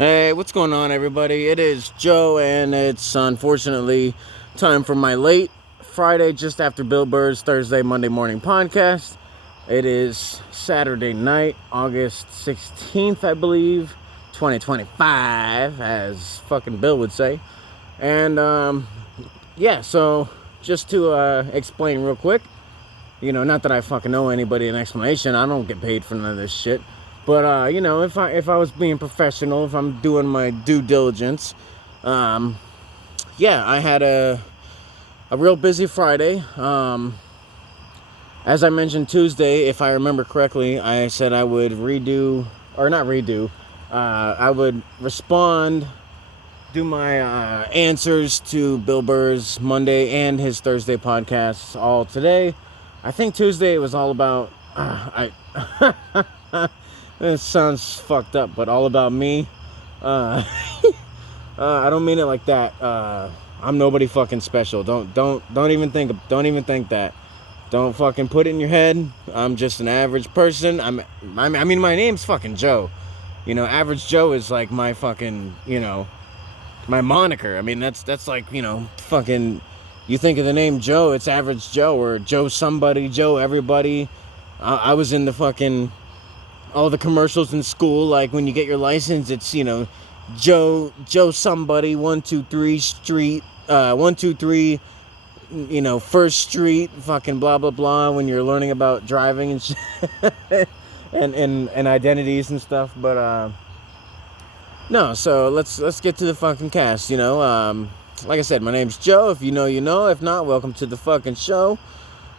Hey, what's going on, everybody? It is Joe, and it's unfortunately time for my late Friday, just after Bill Burr's Thursday, Monday morning podcast. It is Saturday night, August 16th, I believe, 2025, as fucking Bill would say. And, so just to explain real quick, not that I fucking know anybody an explanation, I don't get paid for none of this shit. But, if I was being professional, if I'm doing my due diligence, I had a real busy Friday. As I mentioned Tuesday, if I remember correctly, I said I would I would respond, do my answers to Bill Burr's Monday and his Thursday podcasts all today. I think Tuesday was all about, it sounds fucked up, but all about me. I don't mean it like that. I'm nobody fucking special. Don't even think that. Don't fucking put it in your head. I'm just an average person. I mean, my name's fucking Joe. Average Joe is like my fucking, my moniker. I mean, that's like, fucking. You think of the name Joe, it's Average Joe or Joe somebody, Joe everybody. I was in the fucking. All the commercials in school, like when you get your license, it's, Joe somebody, 123 street, 123, First Street, fucking blah, blah, blah, when you're learning about driving and and identities and stuff. But, no, so let's get to the fucking cast, like I said, my name's Joe. If you know, you know. If not, welcome to the fucking show.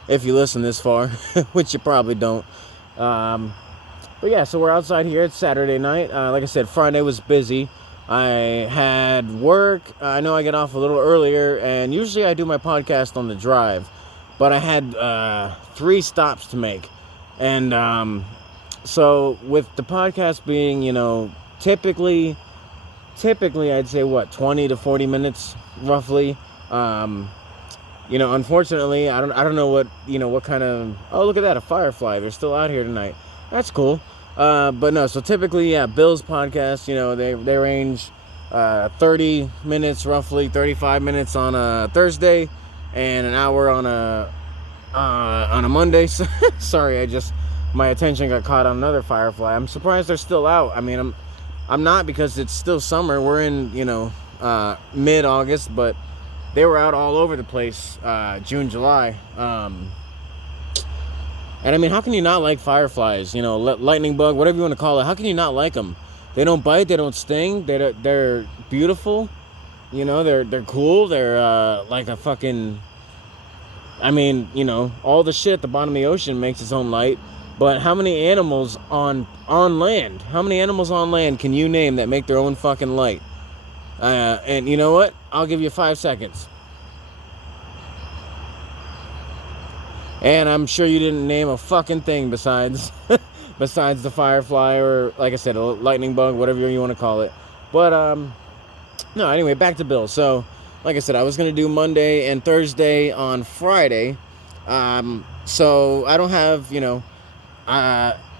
If you listen this far, which you probably don't. But yeah, so we're outside here. It's Saturday night. Like I said, Friday was busy. I had work. I know I get off a little earlier, and usually I do my podcast on the drive. But I had 3 stops to make. And so with the podcast being, typically I'd say, 20 to 40 minutes, roughly. Unfortunately, I don't know what kind of... Oh, look at that, a firefly. They're still out here tonight. That's cool. But no, so typically, Bill's podcast, they range 30 minutes, roughly 35 minutes on a Thursday and an hour on a Monday. Sorry, my attention got caught on another firefly. I'm surprised they're still out. I mean, I'm not, because it's still summer. We're in, mid-August, but they were out all over the place, June, July. And I mean, how can you not like fireflies? Lightning bug, whatever you want to call it. How can you not like them? They don't bite, they don't sting. They're beautiful. They're cool. They're like a fucking. I mean, all the shit at the bottom of the ocean makes its own light. But how many animals on land? How many animals on land can you name that make their own fucking light? And you know what? I'll give you 5 seconds. And I'm sure you didn't name a fucking thing besides the firefly, or, like I said, a lightning bug, whatever you want to call it. But, no, anyway, back to Bill. So, like I said, I was going to do Monday and Thursday on Friday. So I don't have,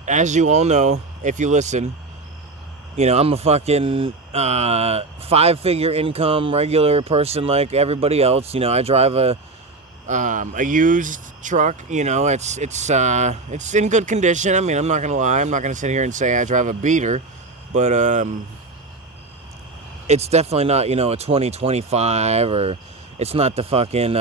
as you all know, if you listen, I'm a fucking 5-figure income regular person like everybody else. I drive a used truck. It's in good condition. I mean, I'm not gonna lie. I'm not gonna sit here and say I drive a beater, but it's definitely not, a 2025, or it's not the fucking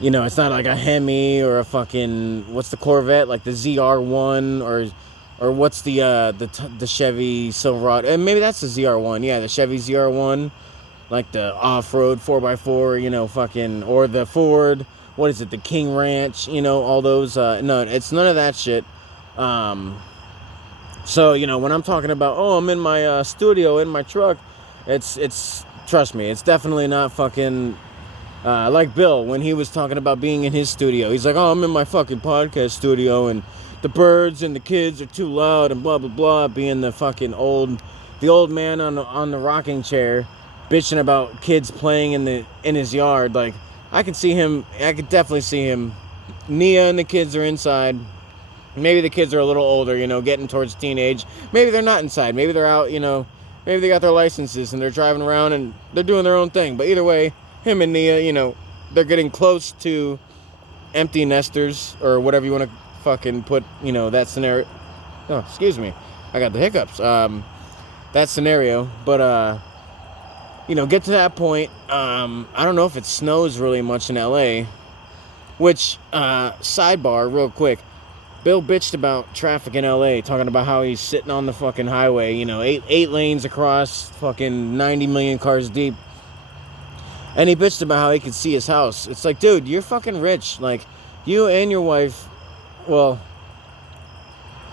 it's not like a Hemi or a fucking, what's the Corvette, like the ZR1, or what's the Chevy Silverado, and maybe that's the ZR1. Yeah, the Chevy ZR1. Like the off-road 4x4, fucking, or the Ford, what is it, the King Ranch, all those, no, it's none of that shit. So, when I'm talking about, I'm in my studio, in my truck, it's, trust me, it's definitely not fucking, like Bill, when he was talking about being in his studio. He's like, I'm in my fucking podcast studio, and the birds and the kids are too loud, and blah, blah, blah, being the fucking old man on the rocking chair, bitching about kids playing in his yard. Like, I could definitely see him. Nia and the kids are inside. Maybe the kids are a little older, getting towards teenage. Maybe they're not inside. Maybe they're out, maybe they got their licenses and they're driving around and they're doing their own thing. But either way, him and Nia, they're getting close to empty nesters or whatever you want to fucking put, that scenario. Oh, excuse me. I got the hiccups. That scenario. But, get to that point. I don't know if it snows really much in LA. Which, sidebar, real quick. Bill bitched about traffic in LA, talking about how he's sitting on the fucking highway, eight lanes across, fucking 90 million cars deep. And he bitched about how he could see his house. It's like, dude, you're fucking rich. Like, you and your wife, well,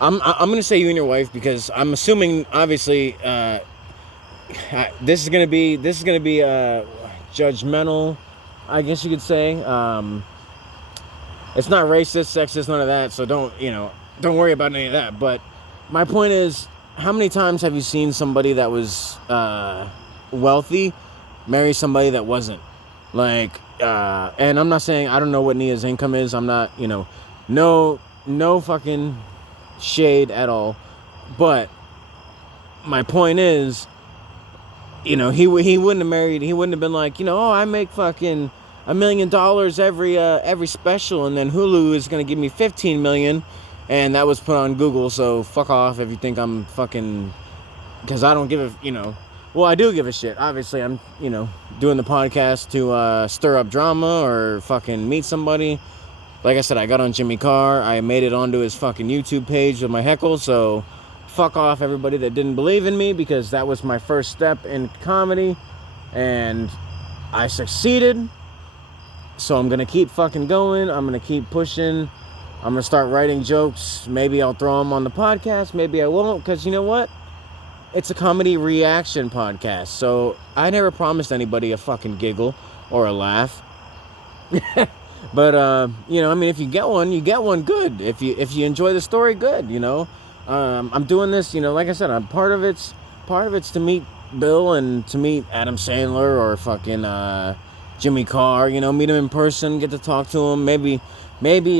I'm gonna say you and your wife because I'm assuming, obviously, this is gonna be judgmental, I guess you could say. It's not racist, sexist, none of that, so don't worry about any of that. But my point is, how many times have you seen somebody that was wealthy marry somebody that wasn't? Like, and I'm not saying, I don't know what Nia's income is. I'm not, no fucking shade at all. But my point is, he wouldn't have married, he wouldn't have been like, I make fucking $1 million every special, and then Hulu is gonna give me $15 million, and that was put on Google. So fuck off if you think I'm fucking, because I don't give a, well, I do give a shit. Obviously, I'm doing the podcast to stir up drama or fucking meet somebody. Like I said, I got on Jimmy Carr. I made it onto his fucking YouTube page with my heckle. So fuck off everybody that didn't believe in me, because that was my first step in comedy, and I succeeded. So I'm going to keep fucking going. I'm going to keep pushing. I'm going to start writing jokes. Maybe I'll throw them on the podcast. Maybe I won't, because you know what? It's a comedy reaction podcast. So I never promised anybody a fucking giggle or a laugh. But, if you get one, you get one, good. If you enjoy the story, good, I'm doing this, like I said, part of it's to meet Bill and to meet Adam Sandler or fucking, Jimmy Carr, meet him in person, get to talk to him. Maybe,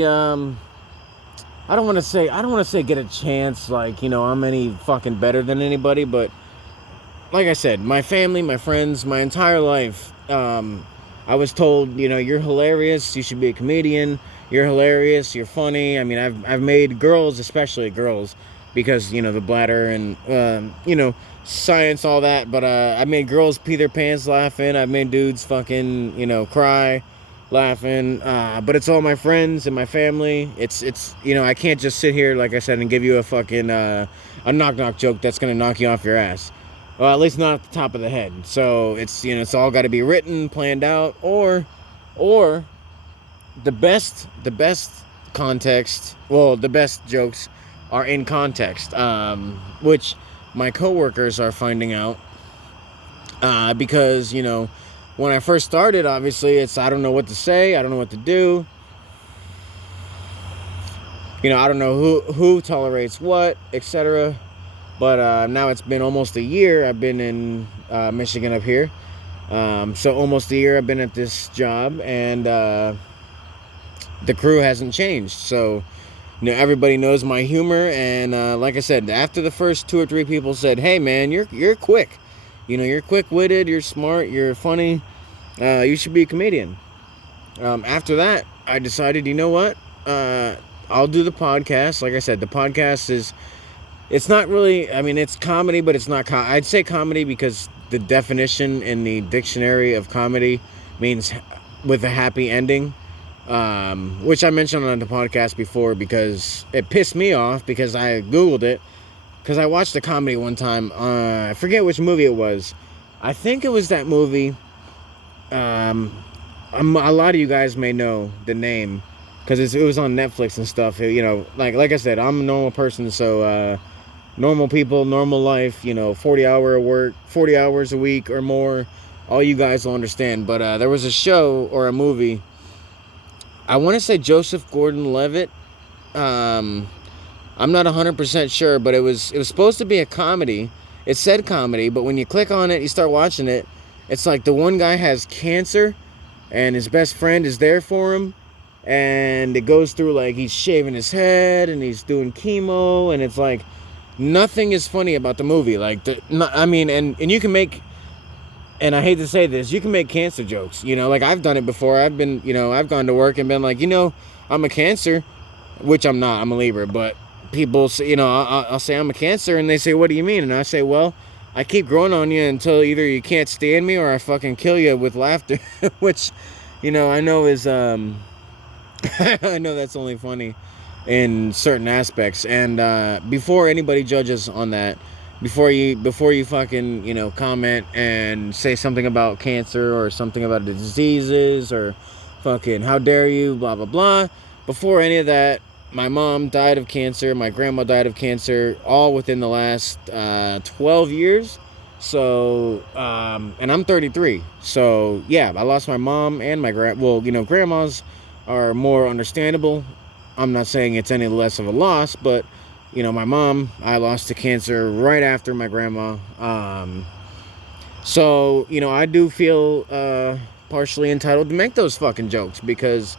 I don't want to say get a chance, like, I'm any fucking better than anybody, but like I said, my family, my friends, my entire life, I was told, you're hilarious, you should be a comedian, you're hilarious, you're funny. I mean, I've made girls, especially girls, because, the bladder and, science, all that, but I made girls pee their pants laughing. I've made dudes fucking cry laughing, but it's all my friends and my family. It's I can't just sit here, like I said, and give you a fucking a knock joke that's gonna knock you off your ass. Well, at least not at the top of the head. So it's it's all got to be written, planned out, or the best context, well, the best jokes are in context, which my coworkers are finding out, because, when I first started, obviously, I don't know what to say, I don't know what to do, I don't know who tolerates what, etc., but now it's been almost a year I've been in Michigan up here, so almost a year I've been at this job, and the crew hasn't changed, so everybody knows my humor, and like I said, after the first 2 or 3 people said, "Hey man, you're quick, you're quick-witted, you're smart, you're funny, you should be a comedian." After that, I decided, you know what, I'll do the podcast. Like I said, the podcast it's not really, I mean, it's comedy, but it's not I'd say comedy because the definition in the dictionary of comedy means with a happy ending. Which I mentioned on the podcast before because it pissed me off because I Googled it, because I watched a comedy one time, I forget which movie it was. I think it was that movie, a lot of you guys may know the name, because it was on Netflix and stuff, like I said, I'm a normal person, so, normal people, normal life, 40-hour work, 40 hours a week or more, all you guys will understand, but, there was a show or a movie, I want to say Joseph Gordon-Levitt. I'm not 100% sure, but it was supposed to be a comedy. It said comedy, but when you click on it, you start watching it, it's like the one guy has cancer, and his best friend is there for him, and it goes through like he's shaving his head and he's doing chemo, and it's like nothing is funny about the movie. Like, and you can make, and I hate to say this, you can make cancer jokes. Like I've done it before. I've been, I've gone to work and been like, I'm a Cancer, which I'm not. I'm a Libra, but people say, I'll say I'm a Cancer, and they say, what do you mean? And I say, well, I keep growing on you until either you can't stand me or I fucking kill you with laughter, which, I know is, I know that's only funny in certain aspects. And before anybody judges on that, before you fucking, comment and say something about cancer or something about the diseases or fucking how dare you, blah, blah, blah. Before any of that, my mom died of cancer. My grandma died of cancer, all within the last 12 years. So, and I'm 33. So, yeah, I lost my mom and my grandmas are more understandable. I'm not saying it's any less of a loss, but, my mom, I lost to cancer right after my grandma. So, I do feel partially entitled to make those fucking jokes because,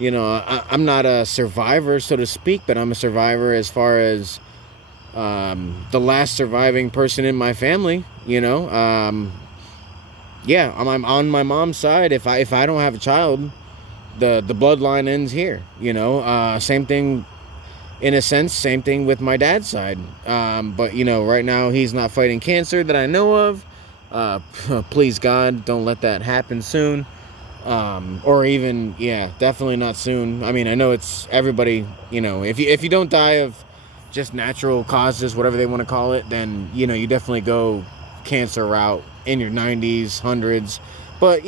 I'm not a survivor, so to speak, but I'm a survivor as far as the last surviving person in my family. Yeah, I'm on my mom's side. If I don't have a child, the bloodline ends here. Same thing, in a sense. Same thing with my dad's side. But right now he's not fighting cancer that I know of. Please God, don't let that happen soon. Or even, definitely not soon. I mean, I know it's everybody, if you don't die of just natural causes, whatever they want to call it, then, you definitely go cancer route in your 90s, 100s. But,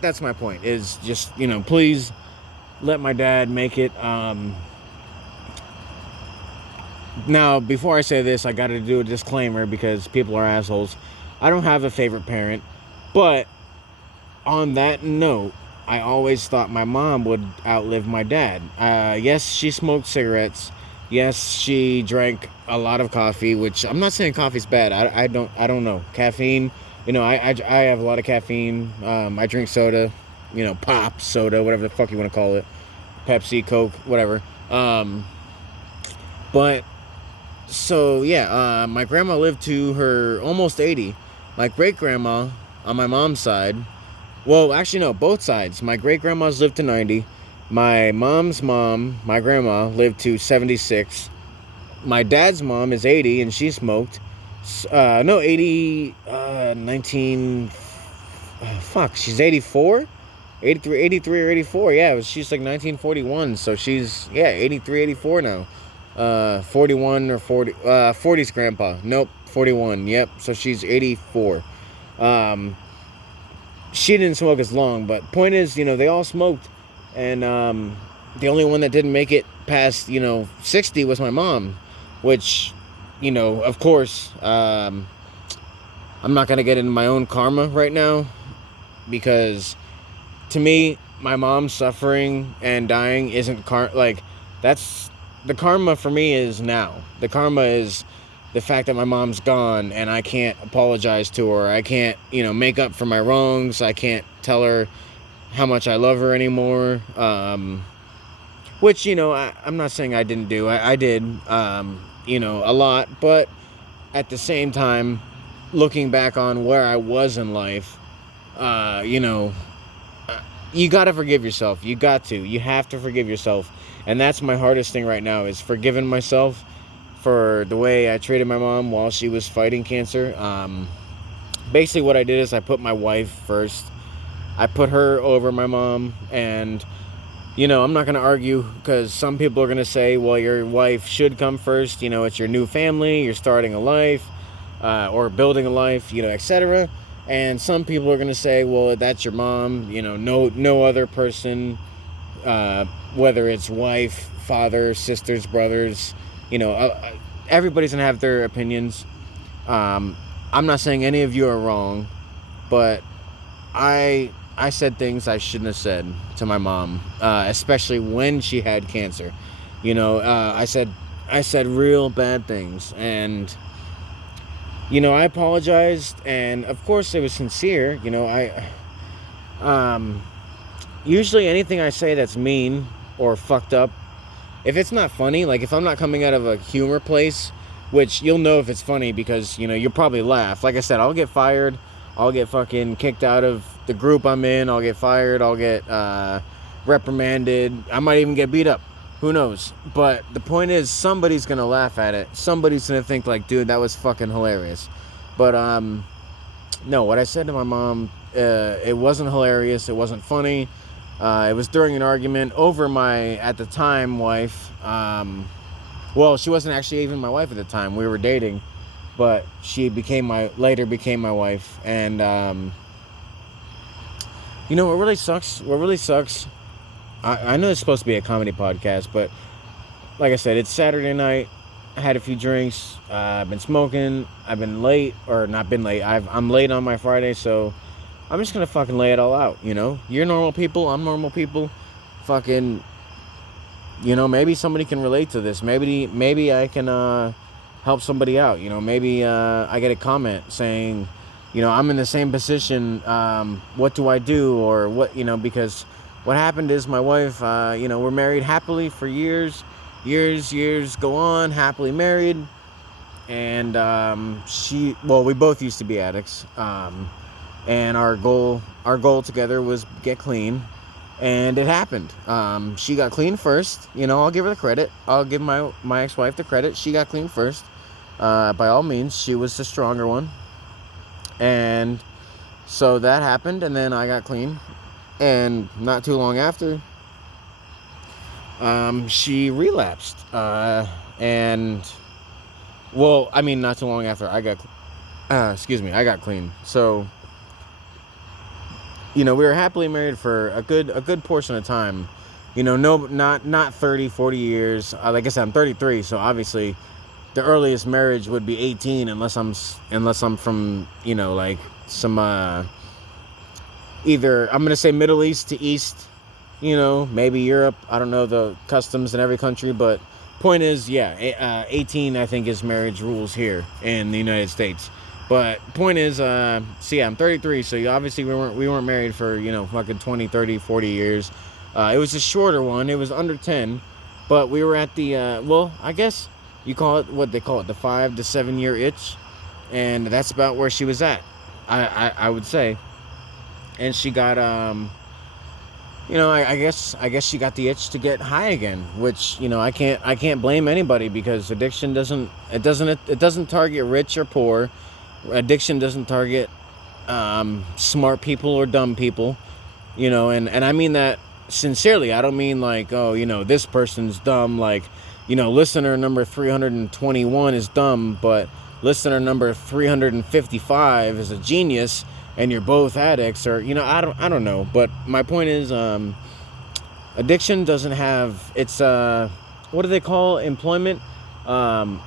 that's my point, is just, please let my dad make it. Now, before I say this, I got to do a disclaimer because people are assholes. I don't have a favorite parent, but on that note, I always thought my mom would outlive my dad. Yes, she smoked cigarettes. Yes, she drank a lot of coffee, which I'm not saying coffee's bad. I don't know. Caffeine, I have a lot of caffeine. I drink soda, pop, soda, whatever the fuck you want to call it. Pepsi, Coke, whatever. But, so, yeah, my grandma lived to her almost 80. My great-grandma, on my mom's side, well, actually, no, both sides. My great-grandmas lived to 90. My mom's mom, my grandma, lived to 76. My dad's mom is 80, and she smoked. 80, 19... she's 84? 83 or 84, yeah. She's like 1941, so she's, 83, 84 now. 41 or 40... 40's grandpa. Nope, 41, yep. So she's 84. She didn't smoke as long, but point is, they all smoked, and the only one that didn't make it past, 60 was my mom, which, of course, I'm not going to get into my own karma right now, because to me, my mom suffering and dying isn't that's, the karma for me is now. The karma is the fact that my mom's gone and I can't apologize to her. I can't, make up for my wrongs. I can't tell her how much I love her anymore. Which, I'm not saying I didn't do. I did, a lot. But at the same time, looking back on where I was in life, you got to forgive yourself. You got to. You have to forgive yourself. And that's my hardest thing right now, is forgiving myself for the way I treated my mom while she was fighting cancer. Basically what I did is I put my wife first. I put her over my mom, and I'm not going to argue, because some people are going to say, well, your wife should come first, it's your new family, you're starting a life, or building a life, etc. And some people are going to say, well, that's your mom, no other person, whether it's wife, father, sisters, brothers, everybody's gonna have their opinions. I'm not saying any of you are wrong, but I said things I shouldn't have said to my mom, especially when she had cancer. I said real bad things, and I apologized, and of course it was sincere. usually anything I say that's mean or fucked up, if it's not funny, like if I'm not coming out of a humor place, which you'll know if it's funny because, you'll probably laugh. Like I said, I'll get fired. I'll get fucking kicked out of the group I'm in. I'll get fired. I'll get reprimanded. I might even get beat up. Who knows? But the point is, somebody's going to laugh at it. Somebody's going to think like, dude, that was fucking hilarious. But, no, what I said to my mom, it wasn't hilarious. It wasn't funny. It was during an argument over my, at the time, wife. Well, she wasn't actually even my wife at the time. We were dating, but she later became my wife. And, what really sucks? I know it's supposed to be a comedy podcast, but like I said, it's Saturday night. I had a few drinks. I've been smoking. I've been late, or not been late. I'm late on my Friday, so I'm just gonna fucking lay it all out. You're normal people. I'm normal people. Fucking, maybe somebody can relate to this. Maybe I can help somebody out. Maybe I get a comment saying, I'm in the same position. What do I do? Or what? Because what happened is my wife. We're married happily for years. Years go on, happily married, and we both used to be addicts, and our goal together was get clean, and it happened. She got clean first. I'll give her the credit. I'll give my ex-wife the credit. She got clean first. By all means, she was the stronger one, and so that happened, and then I got clean, and not too long after, she relapsed, not too long after I got clean. So, we were happily married for a good portion of time, not 30, 40 years. Like I said, I'm 33, so obviously the earliest marriage would be 18, unless I'm from, like some, either, I'm going to say Middle East to East, maybe Europe. I don't know the customs in every country, but point is, 18 I think is marriage rules here in the United States. But point is, I'm 33, so obviously we weren't married for, fucking 20, 30, 40 years. It was a shorter one. It was under 10, but we were at the, I guess you call it, what they call it, the 5 to 7 year itch, and that's about where she was at, I would say. And she got, I guess she got the itch to get high again, which, I can't blame anybody, because addiction doesn't target rich or poor. Addiction doesn't target smart people or dumb people, and I mean that sincerely. I don't mean like, oh, this person's dumb, like, listener number 321 is dumb, but listener number 355 is a genius, and you're both addicts, or, I don't know. But my point is, addiction doesn't have, it's, what do they call employment?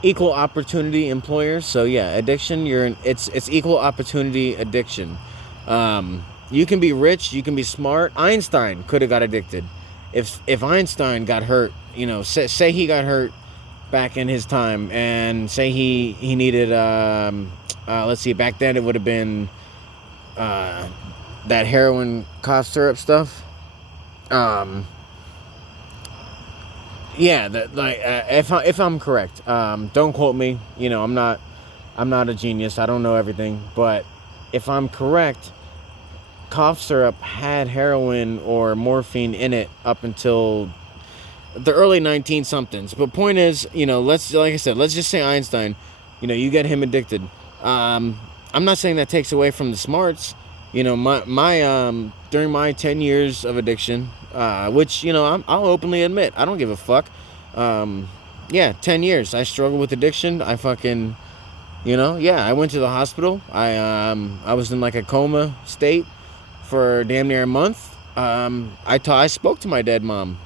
Equal opportunity employers. So yeah, addiction, it's equal opportunity addiction. You can be rich, you can be smart. Einstein could have got addicted. If Einstein got hurt, say he got hurt back in his time, and say he needed, let's see, back then it would have been, that heroin cough syrup stuff. If I'm correct, don't quote me. I'm not a genius. I don't know everything, but if I'm correct, cough syrup had heroin or morphine in it up until the early 19 somethings. But point is, let's just say Einstein. You get him addicted. I'm not saying that takes away from the smarts. My during my 10 years of addiction, which, I'll openly admit, I don't give a fuck. 10 years. I struggled with addiction. I fucking, I went to the hospital. I was in like a coma state for damn near a month. I spoke to my dead mom,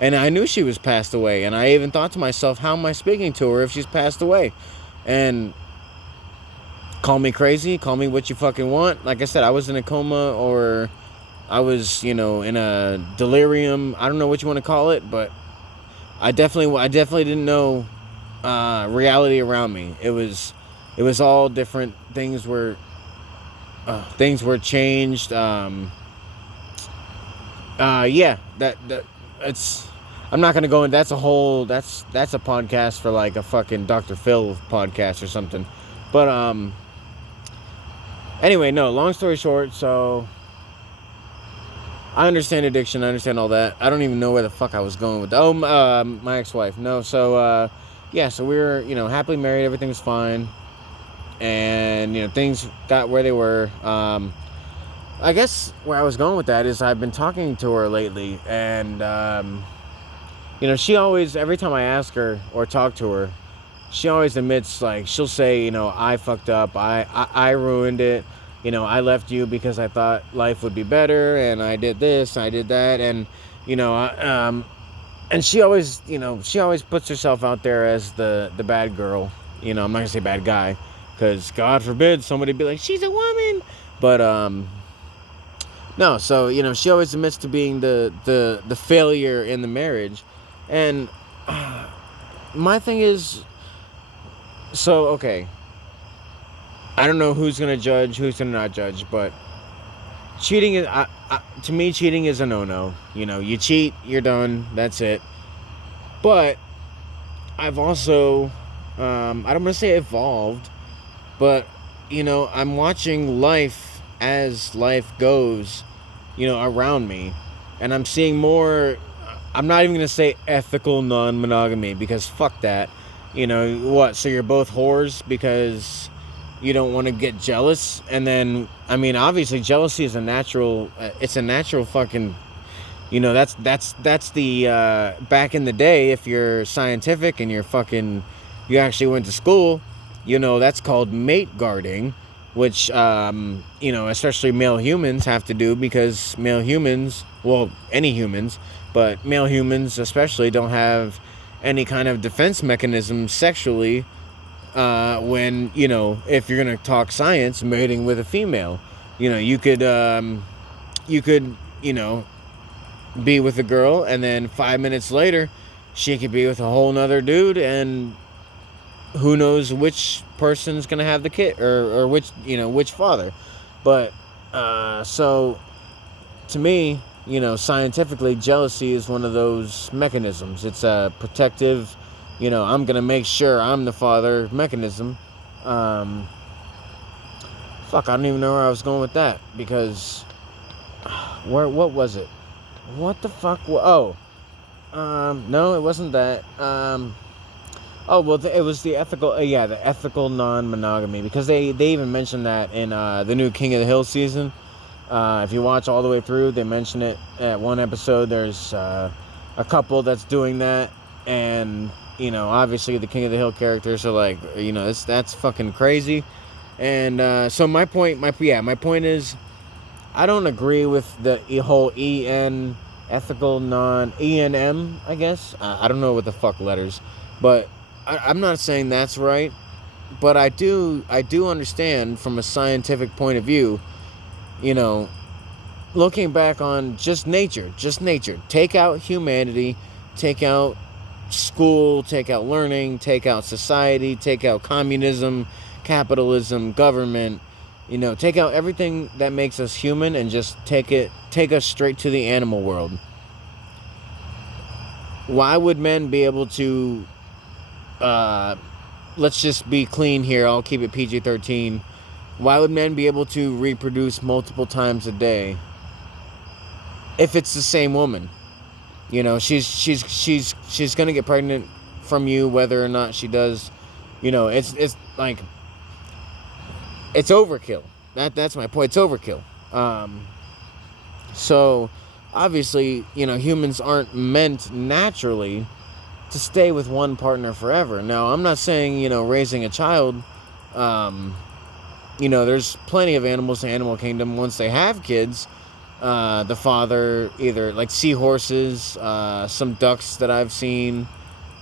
and I knew she was passed away. And I even thought to myself, how am I speaking to her if she's passed away? And call me crazy, call me what you fucking want. Like I said, I was in a coma, or I was, in a delirium. I don't know what you want to call it, but I definitely didn't know reality around me. It was all different. Things were changed. Yeah, that it's. I'm not gonna go in. That's a podcast for like a fucking Dr. Phil podcast or something. But anyway, no. Long story short, so I understand addiction. I understand all that. I don't even know where the fuck I was going with that. Oh, my ex-wife. No, so yeah, so we were happily married. Everything was fine, and things got where they were. I guess where I was going with that is I've been talking to her lately, and she always, every time I ask her or talk to her, she always admits, like, she'll say, I fucked up, I ruined it, I left you because I thought life would be better, and I did this, I did that, and and she always, she always puts herself out there as the bad girl. I'm not gonna say bad guy, because God forbid somebody be like, she's a woman, but no, so she always admits to being the failure in the marriage, and my thing is, so okay, I don't know who's gonna judge, who's gonna not judge, but cheating is, to me, cheating is a no-no. You cheat, you're done, that's it. But I've also, I don't want to say evolved, but I'm watching life as life goes, around me, and I'm seeing more. I'm not even gonna say ethical non-monogamy, because fuck that. What? So you're both whores because you don't want to get jealous, and then obviously jealousy is a natural. It's a natural fucking. That's the back in the day, if you're scientific and you actually went to school, that's called mate guarding, which especially male humans have to do, because male humans, well, any humans, but male humans especially, don't have any kind of defense mechanism sexually, when if you're gonna talk science, mating with a female, you could be with a girl, and then 5 minutes later she could be with a whole nother dude, and who knows which person's gonna have the kid, or which father. But so to me, scientifically, jealousy is one of those mechanisms. It's a protective, I'm gonna make sure I'm the father mechanism. Fuck, I don't even know where I was going with that, because what was it? What the fuck? No, it wasn't that. It was the ethical, the ethical non-monogamy, because they even mentioned that in the new King of the Hill season. If you watch all the way through, they mention it at one episode. There's a couple that's doing that, and obviously the King of the Hill characters are like, that's fucking crazy. And so my point is, I don't agree with the whole ethical ENM, I guess. I don't know what the fuck letters, but I'm not saying that's right. But I do understand from a scientific point of view, looking back on just nature. Take out humanity, take out school, take out learning, take out society, take out communism, capitalism, government. Take out everything that makes us human, and just take us straight to the animal world. Why would men be able to, let's just be clean here, I'll keep it PG-13. Why would men be able to reproduce multiple times a day if it's the same woman? She's gonna get pregnant from you whether or not she does. It's like, it's overkill. That's my point. It's overkill. So obviously, humans aren't meant naturally to stay with one partner forever. Now, I'm not saying, raising a child, there's plenty of animals in the animal kingdom, once they have kids, the father, either like seahorses, some ducks that I've seen,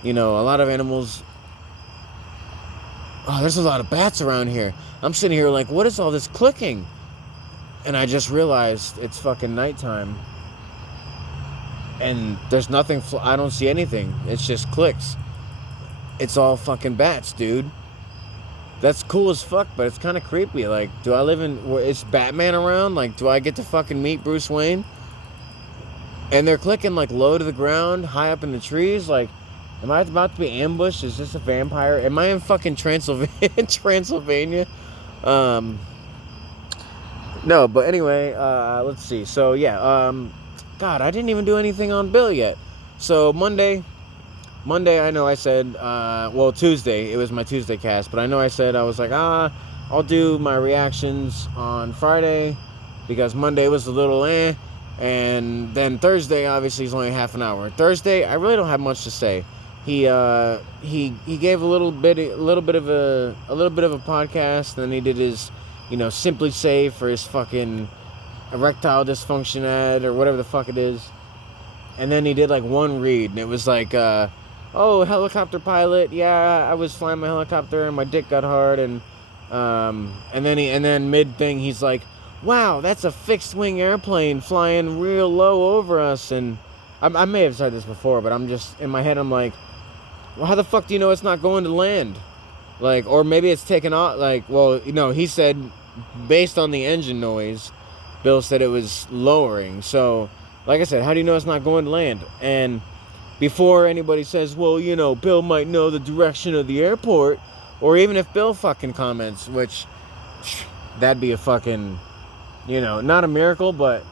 a lot of animals. Oh, there's a lot of bats around here. I'm sitting here like, what is all this clicking? And I just realized it's fucking nighttime. And there's nothing, I don't see anything. It's just clicks. It's all fucking bats, dude. That's cool as fuck, but it's kind of creepy. Like, do I live in, is Batman around? Like, do I get to fucking meet Bruce Wayne? and they're clicking like low to the ground, high up in the trees. Like, am I about to be ambushed? Is this a vampire? Am I in fucking Transylvania? Transylvania? No, but anyway, let's see. So yeah, God, I didn't even do anything on Bill yet. So Monday, I know I said, Tuesday, it was my Tuesday cast, but I know I said, I was like, I'll do my reactions on Friday, because Monday was a little and then Thursday, obviously, is only half an hour. Thursday, I really don't have much to say. He gave a little bit of a podcast, and then he did his, Simply Safe for his fucking erectile dysfunction ad, or whatever the fuck it is. And then he did like one read, and it was like, helicopter pilot, yeah, I was flying my helicopter and my dick got hard, and then mid thing he's like, wow, that's a fixed wing airplane flying real low over us. And I may have said this before, but I'm just, in my head, I'm like, well, how the fuck do you know it's not going to land? Like, or maybe it's taken off, like, well, he said, based on the engine noise, Bill said it was lowering. So, like I said, how do you know it's not going to land? And before anybody says, well, Bill might know the direction of the airport, or even if Bill fucking comments, which, that'd be a fucking, not a miracle, but,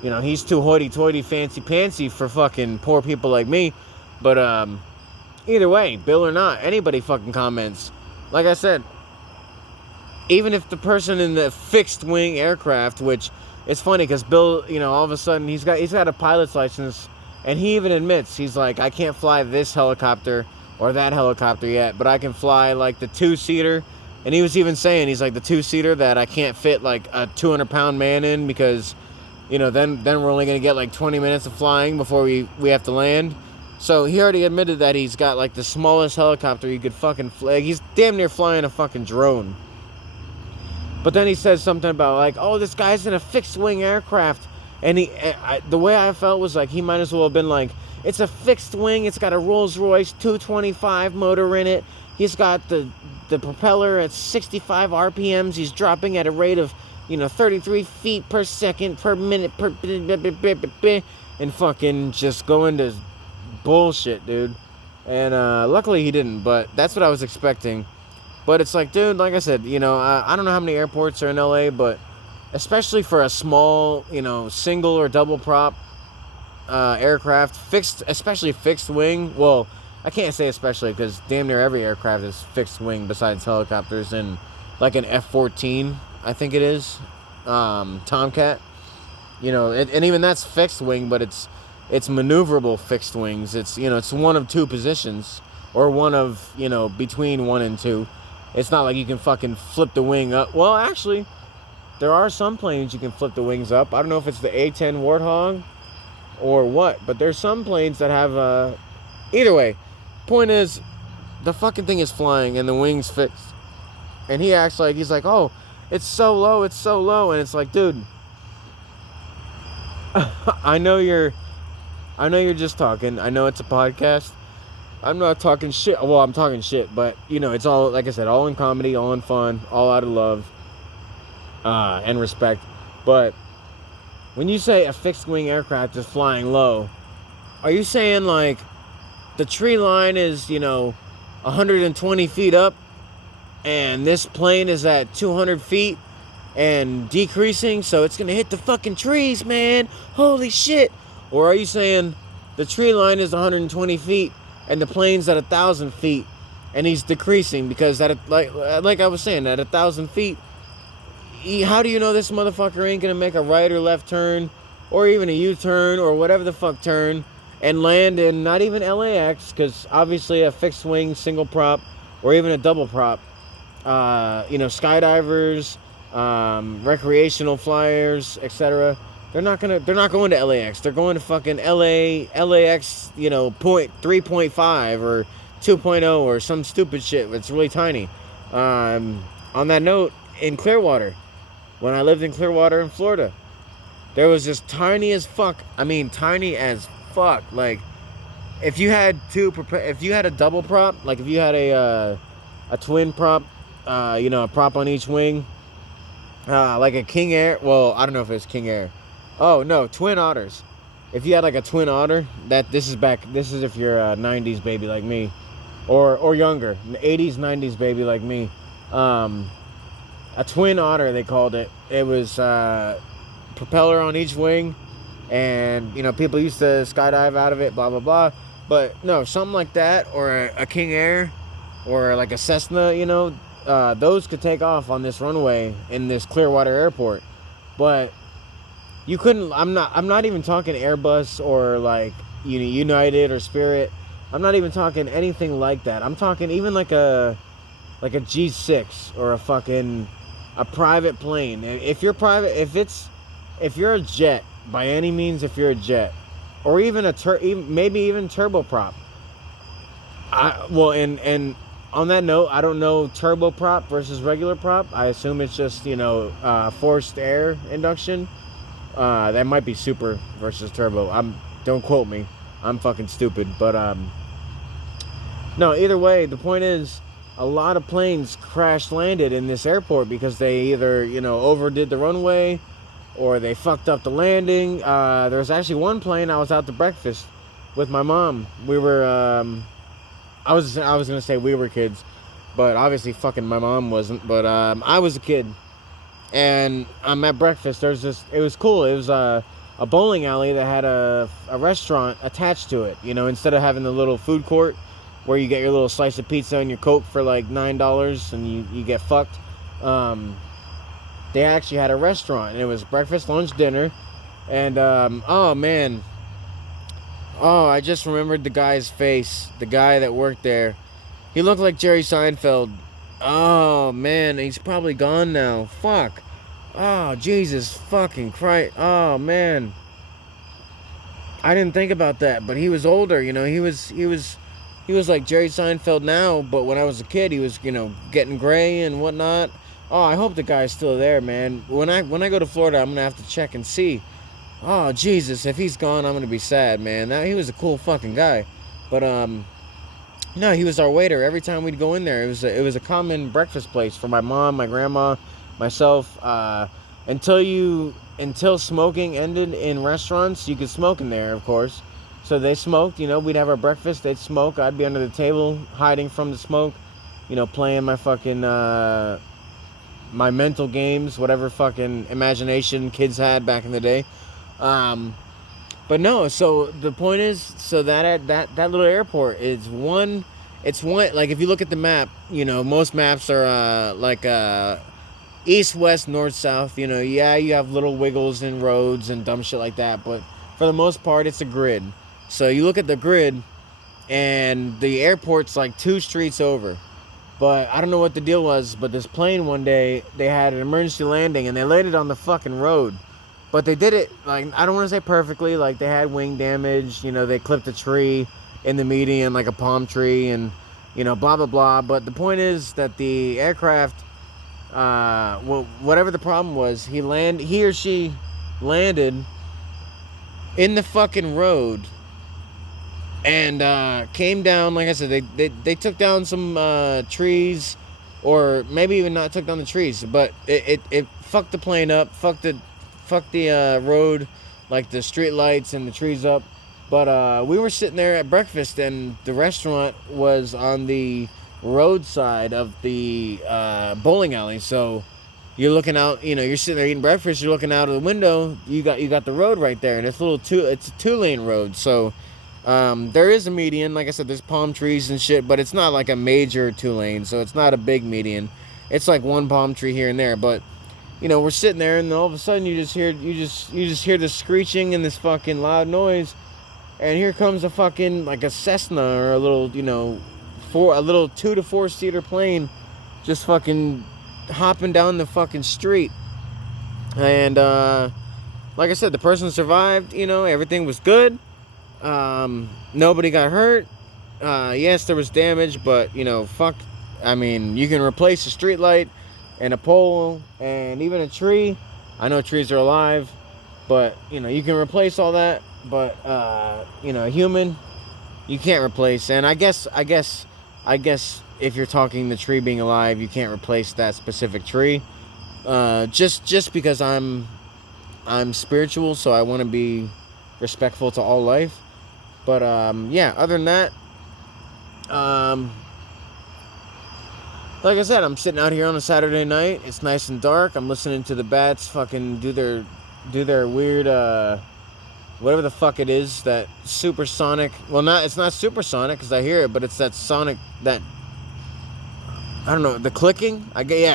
he's too hoity-toity, fancy-pantsy for fucking poor people like me. But, either way, Bill or not, anybody fucking comments, like I said, even if the person in the fixed-wing aircraft, which, it's funny, because Bill, all of a sudden, he's got a pilot's license, and he even admits, he's like, I can't fly this helicopter or that helicopter yet, but I can fly, like, the two-seater. And he was even saying, he's like, the two-seater that I can't fit, like, a 200-pound man in, because, then we're only going to get, like, 20 minutes of flying before we have to land. So he already admitted that he's got, like, the smallest helicopter he could fucking fly. He's damn near flying a fucking drone. But then he says something about, like, oh, this guy's in a fixed-wing aircraft. And the way I felt was like, he might as well have been like, it's a fixed wing, it's got a Rolls-Royce 225 motor in it, he's got the propeller at 65 RPMs, he's dropping at a rate of, 33 feet per second, per minute, and fucking just going to bullshit, dude. And luckily he didn't, but that's what I was expecting. But it's like, dude, like I said, I don't know how many airports are in LA, but especially for a small, single or double prop aircraft, especially fixed wing. Well, I can't say especially, because damn near every aircraft is fixed wing besides helicopters, and like an F-14, I think it is, Tomcat. And even that's fixed wing, but it's maneuverable fixed wings. It's, it's one of two positions, or one of, between 1 and 2. It's not like you can fucking flip the wing up. Well, actually, there are some planes you can flip the wings up. I don't know if it's the A-10 Warthog or what, but there's some planes that have, either way, point is, the fucking thing is flying and the wing's fixed. And he acts like, he's like, oh, it's so low. And it's like, dude, I know you're just talking. I know it's a podcast. I'm not talking shit. Well, I'm talking shit, but, it's all, like I said, all in comedy, all in fun, all out of love. And respect. But when you say a fixed wing aircraft is flying low, are you saying like the tree line is 120 feet up and this plane is at 200 feet and decreasing, so it's gonna hit the fucking trees, man, holy shit? Or are you saying the tree line is 120 feet and the plane's at 1,000 feet and he's decreasing because like I was saying, at 1,000 feet, how do you know this motherfucker ain't gonna make a right or left turn, or even a U-turn, or whatever the fuck turn, and land in not even LAX, because obviously a fixed wing, single prop, or even a double prop, skydivers, recreational flyers, etc. They're not going to LAX. They're going to fucking LAX, 3.5 or 2.0 or some stupid shit that's really tiny. On that note, in Clearwater, when I lived in Clearwater in Florida, there was just tiny as fuck. I mean, tiny as fuck. Like, if you had a double prop, like if you had a twin prop, a prop on each wing, like a King Air. Well, I don't know if it's King Air. Oh no, Twin Otters. if you had like a twin otter, this is if you're a 90s baby like me, or younger, 80s, 90s baby like me. A twin otter, they called it. It was propeller on each wing, and people used to skydive out of it, blah blah blah. But no, something like that, or a King Air, or like a Cessna, those could take off on this runway in this Clearwater Airport. But you couldn't. I'm not even talking Airbus or like United or Spirit. I'm not even talking anything like that. I'm talking even like a G6 or a private plane. If you're private, if you're a jet by any means, if you're a jet, or even maybe even turboprop. And on that note, I don't know turboprop versus regular prop. I assume it's just forced air induction. That might be super versus turbo. Don't quote me. I'm fucking stupid. But no, either way, the point is, a lot of planes crash landed in this airport because they either overdid the runway, or they fucked up the landing. There was actually one plane. I was out to breakfast with my mom. We were I was gonna say we were kids, but obviously fucking my mom wasn't. But I was a kid, and I'm at breakfast. It was cool. It was a bowling alley that had a restaurant attached to it. Instead of having the little food court where you get your little slice of pizza and your Coke for like $9 and you get fucked. They actually had a restaurant, and it was breakfast, lunch, dinner. And oh man, I just remembered the guy's face. The guy that worked there, he looked like Jerry Seinfeld. Oh man, he's probably gone now. Fuck. Oh Jesus fucking Christ. Oh man, I didn't think about that, but he was older. He was like Jerry Seinfeld now, but when I was a kid, he was getting gray and whatnot. Oh, I hope the guy's still there, man. When I go to Florida, I'm gonna have to check and see. Oh Jesus, if he's gone, I'm gonna be sad, man. He was a cool fucking guy, but no, he was our waiter every time we'd go in there. It was a common breakfast place for my mom, my grandma, myself. Until smoking ended in restaurants, you could smoke in there, of course. So they smoked. We'd have our breakfast. They'd smoke. I'd be under the table hiding from the smoke. Playing my fucking my mental games, whatever fucking imagination kids had back in the day. But no, so the point is, so that little airport is one, like if you look at the map, most maps are east, west, north, south. You have little wiggles and roads and dumb shit like that, but for the most part, it's a grid. So you look at the grid, and the airport's like 2 streets over. But I don't know what the deal was, but this plane one day, they had an emergency landing, and they landed on the fucking road. But they did it, like, I don't want to say perfectly, like, they had wing damage, they clipped a tree in the median, like a palm tree, and, blah, blah, blah. But the point is that the aircraft, whatever the problem was, he or she landed in the fucking road, and came down. Like I said, they took down some trees, or maybe even not took down the trees, but it fucked the plane up, fucked the road, like the street lights and the trees up. But we were sitting there at breakfast, and the restaurant was on the roadside of the bowling alley. So you're looking out, you're sitting there eating breakfast, you're looking out of the window, you got the road right there, and it's a 2-lane road. So there is a median. Like I said, there's palm trees and shit, but it's not like a major 2-lane, so it's not a big median. It's like one palm tree here and there. But we're sitting there, and all of a sudden you just hear the screeching and this fucking loud noise, and here comes a fucking, like a Cessna or a little 2 to 4 seater plane, just fucking hopping down the fucking street. And like I said, the person survived. Everything was good. Nobody got hurt. Yes, there was damage, but fuck. I mean, you can replace a street light and a pole and even a tree. I know trees are alive, but you can replace all that. But a human, you can't replace. And I guess if you're talking the tree being alive, you can't replace that specific tree. Just because I'm spiritual, so I want to be respectful to all life. But yeah, other than that, like I said, I'm sitting out here on a Saturday night. It's nice and dark. I'm listening to the bats fucking do their weird whatever the fuck it is, that supersonic. Well, it's not supersonic because I hear it, but it's that sonic, that, I don't know, the clicking.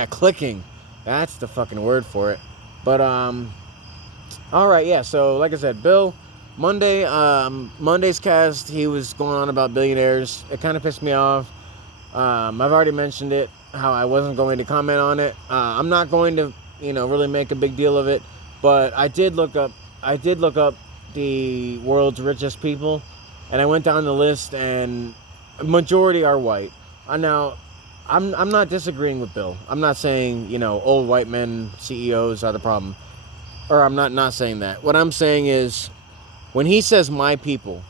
Clicking. That's the fucking word for it. But all right, yeah. So like I said, Bill, Monday's cast, he was going on about billionaires. It kind of pissed me off. I've already mentioned it, how I wasn't going to comment on it. I'm not going to, really make a big deal of it. But I did look up the world's richest people, and I went down the list, and a majority are white. Now, I'm not disagreeing with Bill. I'm not saying, old white men CEOs are the problem. Or I'm not saying that. What I'm saying is, when he says my people,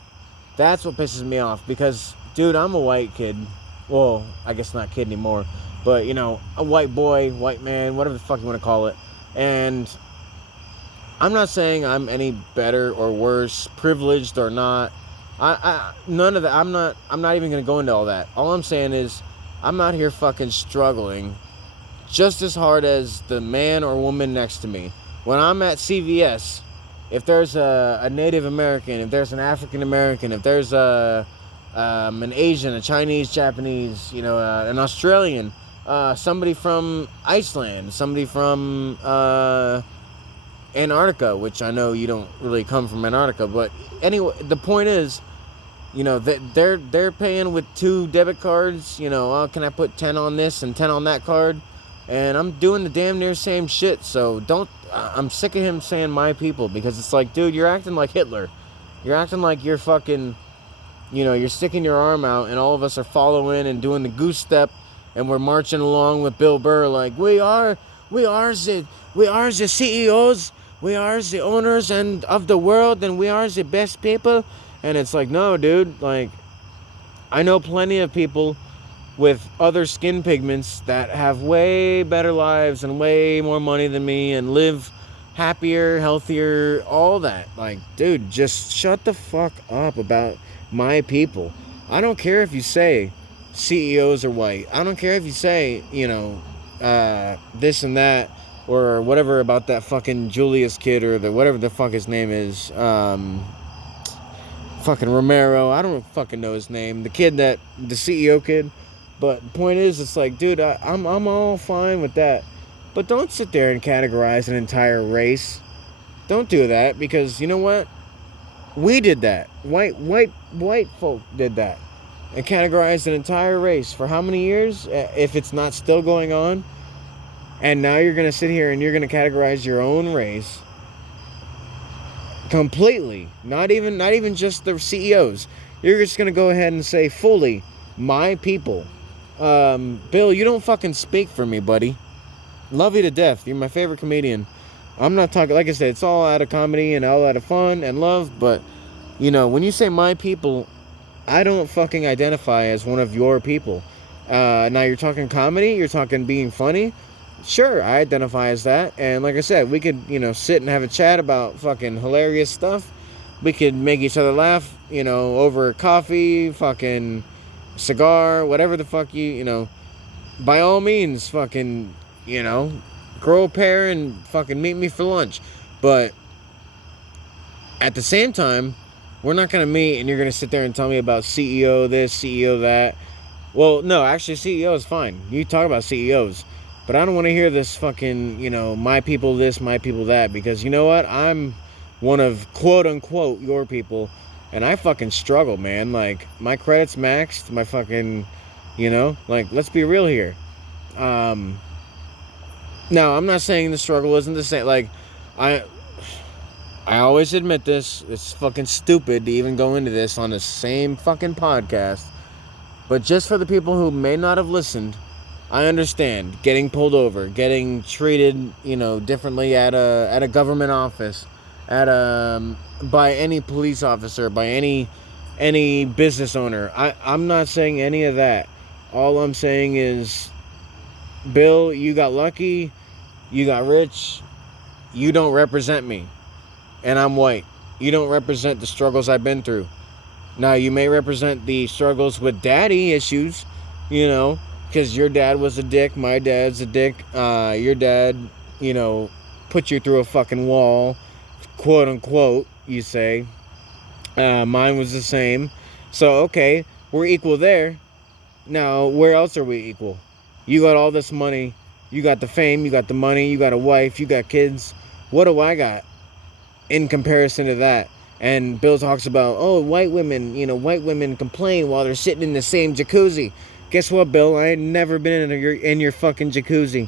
that's what pisses me off. Because, dude, I'm a white kid. Well, I guess not kid anymore. But, a white boy, white man, whatever the fuck you want to call it. And I'm not saying I'm any better or worse, privileged or not. None of that. I'm not even going to go into all that. All I'm saying is, I'm out here fucking struggling just as hard as the man or woman next to me. When I'm at CVS, if there's a Native American, if there's an African American, if there's an Asian, a Chinese, Japanese, an Australian, somebody from Iceland, somebody from Antarctica, which I know you don't really come from Antarctica, but anyway, the point is, they're paying with 2 debit cards. Oh, can I put 10 on this and 10 on that card? And I'm doing the damn near same shit. So I'm sick of him saying my people, because it's like, dude, you're acting like Hitler. You're acting like you're fucking, you're sticking your arm out, and all of us are following and doing the goose step, and we're marching along with Bill Burr like, we are the CEOs, we are the owners and of the world, and we are the best people. And it's like, no, dude, like, I know plenty of people with other skin pigments that have way better lives and way more money than me and live happier, healthier, all that. Like, dude, just shut the fuck up about my people. I don't care if you say CEOs are white. I don't care if you say, this and that, or whatever about that fucking Julius kid, or the whatever the fuck his name is. Fucking Romero, I don't fucking know his name. The CEO kid. But the point is, it's like, dude, I'm all fine with that. But don't sit there and categorize an entire race. Don't do that, because you know what? We did that. White folk did that. And categorized an entire race for how many years? If it's not still going on. And now you're going to sit here and you're going to categorize your own race completely. Not even just the CEOs. You're just going to go ahead and say fully, my people. Bill, you don't fucking speak for me, buddy. Love you to death. You're my favorite comedian. I'm not talking, like I said, it's all out of comedy and all out of fun and love, but, when you say my people, I don't fucking identify as one of your people. Now you're talking comedy, you're talking being funny. Sure, I identify as that. And like I said, we could, sit and have a chat about fucking hilarious stuff. We could make each other laugh, over coffee, fucking cigar, whatever the fuck by all means, fucking, grow a pair and fucking meet me for lunch. But at the same time, we're not going to meet and you're going to sit there and tell me about CEO this, CEO that. Well, no, actually, CEO is fine. You talk about CEOs. But I don't want to hear this fucking, my people this, my people that. Because you know what? I'm one of, quote unquote, your people. And I fucking struggle, man. Like, my credit's maxed. My fucking, let's be real here. No, I'm not saying the struggle isn't the same. Like, I always admit this. It's fucking stupid to even go into this on the same fucking podcast. But just for the people who may not have listened, I understand getting pulled over, getting treated, differently at a government office, by any police officer, by any business owner. I'm not saying any of that. All I'm saying is, Bill, you got lucky, you got rich, you don't represent me, and I'm white. You don't represent the struggles I've been through. Now, you may represent the struggles with daddy issues, you know, because your dad was a dick, my dad's a dick. Your dad, you know, put you through a fucking wall, quote unquote, you say. Mine was the same. So, okay, we're equal there. Now, where else are we equal? You got all this money. You got the fame. You got the money. You got a wife. You got kids. What do I got in comparison to that? And Bill talks about, oh, white women complain while they're sitting in the same jacuzzi. Guess what, Bill? I ain't never been in your fucking jacuzzi.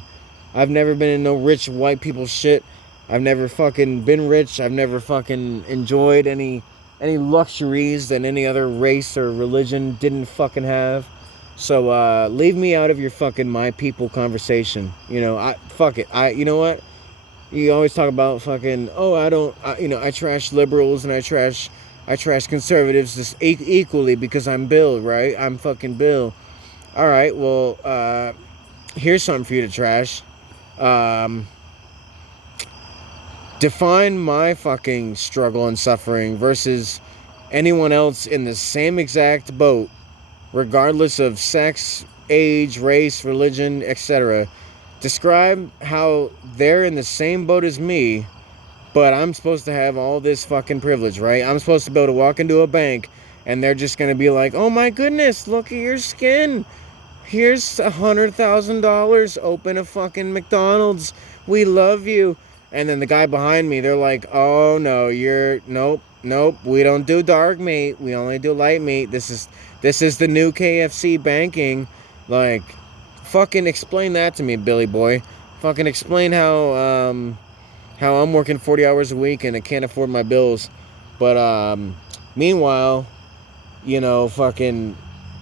I've never been in no rich white people shit. I've never fucking been rich. I've never fucking enjoyed any luxuries that any other race or religion didn't fucking have. So leave me out of your fucking my people conversation. You know, fuck it. You know what? You always talk about fucking, I trash liberals and I trash conservatives just equally because I'm Bill, right? I'm fucking Bill. All right, well, here's something for you to trash. Define my fucking struggle and suffering versus anyone else in the same exact boat, regardless of sex, age, race, religion, etc. Describe how they're in the same boat as me, but I'm supposed to have all this fucking privilege, right? I'm supposed to be able to walk into a bank and they're just going to be like, oh my goodness, look at your skin. Here's $100,000. Open a fucking McDonald's. We love you. And then the guy behind me, they're like, oh no, nope. We don't do dark meat. We only do light meat. This is the new KFC banking. Like, fucking explain that to me, Billy boy. Fucking explain how I'm working 40 hours a week and I can't afford my bills. But meanwhile, you know, fucking,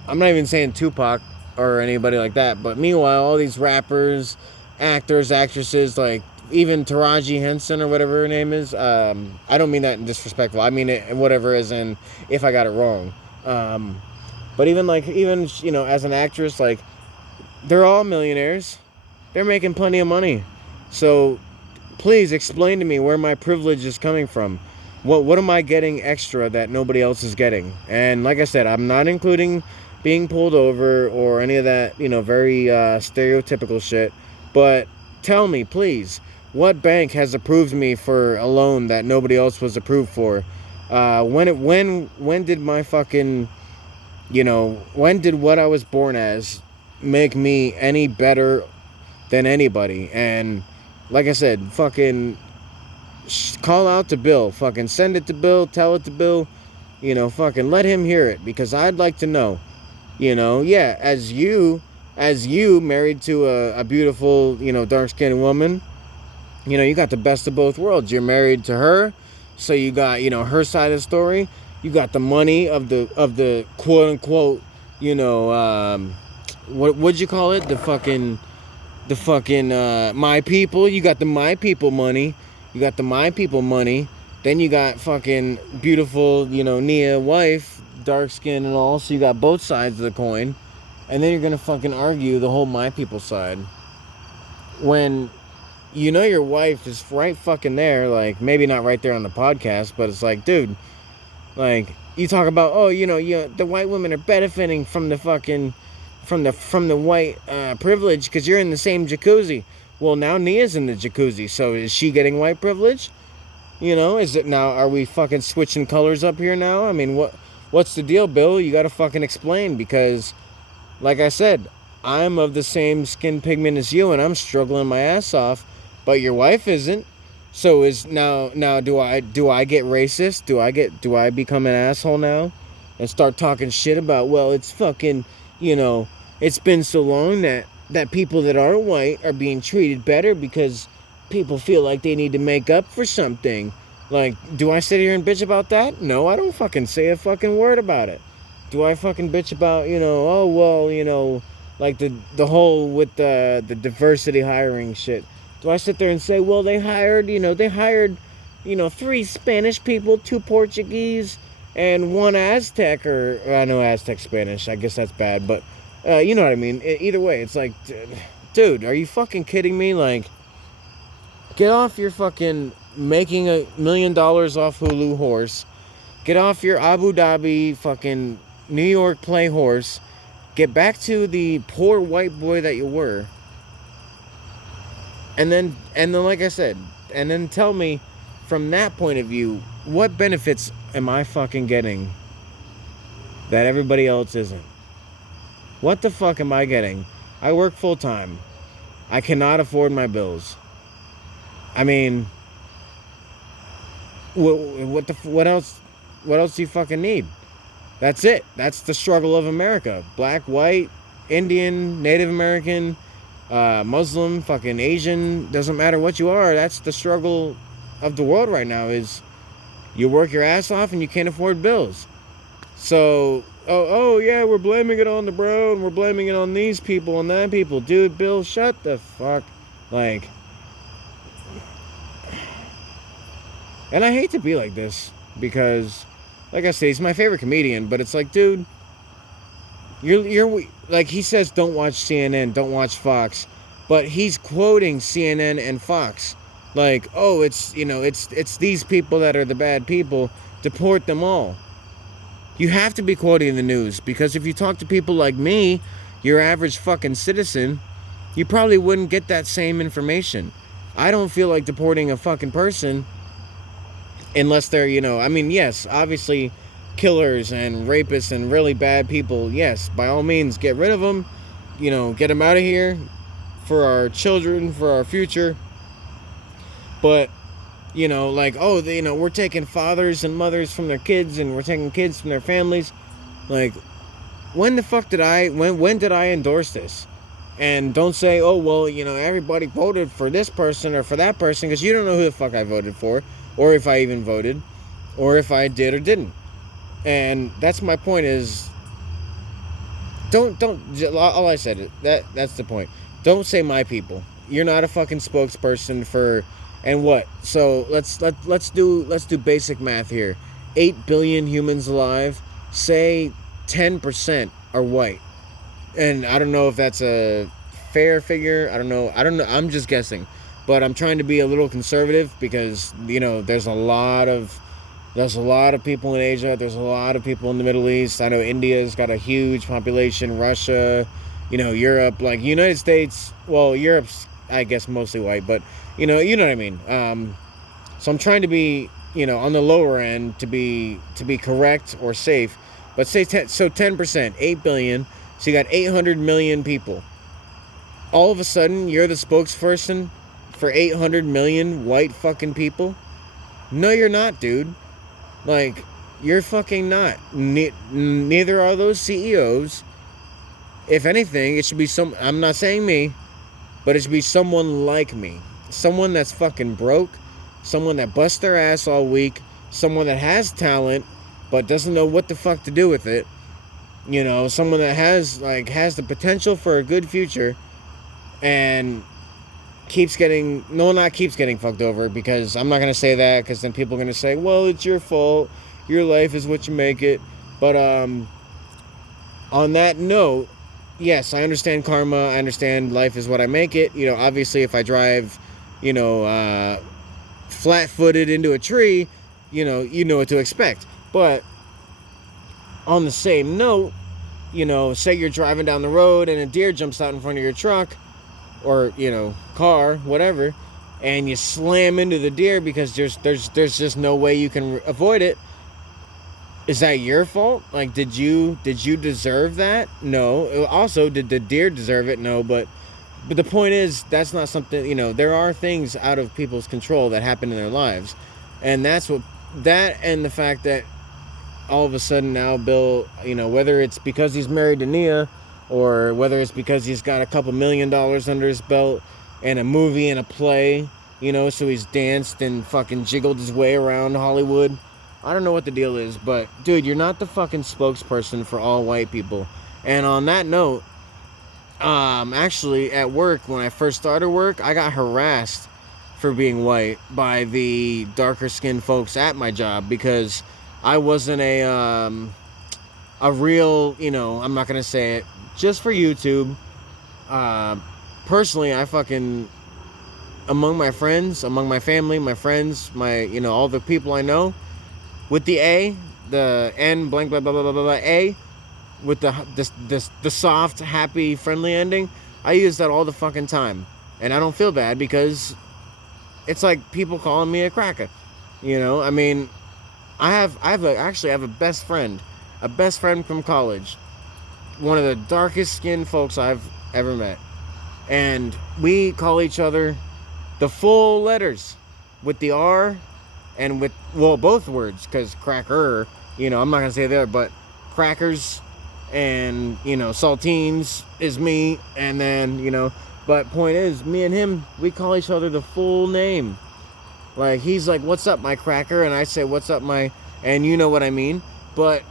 I'm not even saying Tupac or anybody like that, but meanwhile, all these rappers, actors, actresses, like even Taraji Henson or whatever her name is, I don't mean that in disrespectful. I mean it whatever as in if I got it wrong. But even you know, as an actress, like, they're all millionaires. They're making plenty of money. So please explain to me where my privilege is coming from. What am I getting extra that nobody else is getting? And like I said, I'm not including being pulled over or any of that, you know, very stereotypical shit. But tell me, please, what bank has approved me for a loan that nobody else was approved for? When did my fucking, you know, when did what I was born as make me any better than anybody? And like I said, fucking call out to Bill. Fucking send it to Bill. Tell it to Bill. You know, fucking let him hear it, because I'd like to know. You know, yeah, as you married to a beautiful, you know, dark-skinned woman, you know, you got the best of both worlds. You're married to her, so you got, you know, her side of the story. You got the money of the quote unquote, you know, what'd you call it? The fucking my people. You got the my people money. You got the my people money. Then you got fucking beautiful, you know, Nia wife, dark skin and all. So you got both sides of the coin. And then you're gonna fucking argue the whole my people side. When you know your wife is right fucking there, like, maybe not right there on the podcast, but it's like, dude, like, you talk about, oh, you know, the white women are benefiting from the fucking, from the white privilege because you're in the same jacuzzi. Well, now Nia's in the jacuzzi, so is she getting white privilege? You know, is it now, are we fucking switching colors up here now? I mean, what's the deal, Bill? You gotta fucking explain, because, like I said, I'm of the same skin pigment as you, and I'm struggling my ass off, but your wife isn't. So is now do I get racist? Do I become an asshole now and start talking shit about, well, it's fucking, you know, it's been so long that people that are white are being treated better because people feel like they need to make up for something. Like, do I sit here and bitch about that? No, I don't fucking say a fucking word about it. Do I fucking bitch about, you know, oh, well, you know, like the whole with the diversity hiring shit? Do I sit there and say, well, they hired 3 Spanish people, 2 Portuguese, and 1 Aztec, or I know Aztec Spanish, I guess that's bad, but you know what I mean. Either way, it's like, dude, are you fucking kidding me? Like, get off your fucking making $1 million off Hulu horse. Get off your Abu Dhabi fucking New York play horse. Get back to the poor white boy that you were. And then like I said, and then tell me from that point of view, what benefits am I fucking getting that everybody else isn't? What the fuck am I getting? I work full time. I cannot afford my bills. I mean, what else do you fucking need? That's it. That's the struggle of America. Black, white, Indian, Native American, Muslim, fucking Asian, doesn't matter what you are. That's the struggle of the world right now, is you work your ass off and you can't afford bills. So, oh yeah, we're blaming it on the bro, and we're blaming it on these people and that people. Dude, Bill, shut the fuck. Like, and I hate to be like this, because, like I say, he's my favorite comedian, but it's like, dude, you're like, he says don't watch CNN, don't watch Fox, but he's quoting CNN and Fox. Like, oh, it's, you know, it's these people that are the bad people, deport them all. You have to be quoting the news, because if you talk to people like me, your average fucking citizen, you probably wouldn't get that same information. I don't feel like deporting a fucking person unless they're, you know, I mean, yes, obviously killers and rapists and really bad people, yes, by all means, get rid of them, you know, get them out of here for our children, for our future. But, you know, like, oh, you know, we're taking fathers and mothers from their kids, and we're taking kids from their families. Like, when the fuck did when did I endorse this? And don't say, oh, well, you know, everybody voted for this person or for that person, because you don't know who the fuck I voted for, or if I even voted, or if I did or didn't. And that's my point, is don't all I said, that's the point. Don't say my people. You're not a fucking spokesperson for, and what? So let's do basic math here. 8 billion humans alive, say 10% are white. And I don't know if that's a fair figure. I don't know. I'm just guessing. But I'm trying to be a little conservative, because, you know, there's a lot of people in Asia. There's a lot of people in the Middle East. I know India's got a huge population. Russia, you know, Europe, like United States. Well, Europe's, I guess, mostly white, but you know what I mean. So I'm trying to be, you know, on the lower end to be correct or safe. But say 10%, 8 billion. So you got 800 million people. All of a sudden, you're the spokesperson for 800 million white fucking people? No, you're not, dude. Like, you're fucking not. Neither are those CEOs. If anything, it should be I'm not saying me, but it should be someone like me. Someone that's fucking broke. Someone that busts their ass all week. Someone that has talent, but doesn't know what the fuck to do with it. You know, someone that has the potential for a good future, and keeps getting fucked over, because I'm not going to say that, because then people are going to say, well, it's your fault. Your life is what you make it. But on that note, yes, I understand karma. I understand life is what I make it. You know, obviously, if I drive, you know, flat-footed into a tree, you know what to expect. But on the same note, you know, say you're driving down the road and a deer jumps out in front of your truck, or, you know, car, whatever, and you slam into the deer because there's just no way you can avoid it. Is that your fault? Like, did you deserve that? No. Also, did the deer deserve it? No. But the point is, that's not something, you know, there are things out of people's control that happen in their lives. And and the fact that all of a sudden now Bill, you know, whether it's because he's married to Nia, or whether it's because he's got a couple $1 million under his belt and a movie and a play, you know, so he's danced and fucking jiggled his way around Hollywood. I don't know what the deal is, but dude, you're not the fucking spokesperson for all white people. And on that note, actually at work, when I first started work, I got harassed for being white by the darker skinned folks at my job, because I wasn't a real, you know, I'm not gonna say it, just for YouTube. Personally, I fucking among my friends, among my family, my friends, all the people I know, with the A, the N, blank, blah, blah, blah, blah, blah, A, with the soft, happy, friendly ending, I use that all the fucking time. And I don't feel bad because it's like people calling me a cracker. I mean, actually have a best friend from college, one of the darkest skinned folks I've ever met, and we call each other the full letters with the R and with, well, both words, because cracker, I'm not gonna say there, but crackers and saltines is me, and then but point is, me and him, we call each other the full name. Like, he's like, what's up, my cracker? And I say, what's up, and you know what I mean. But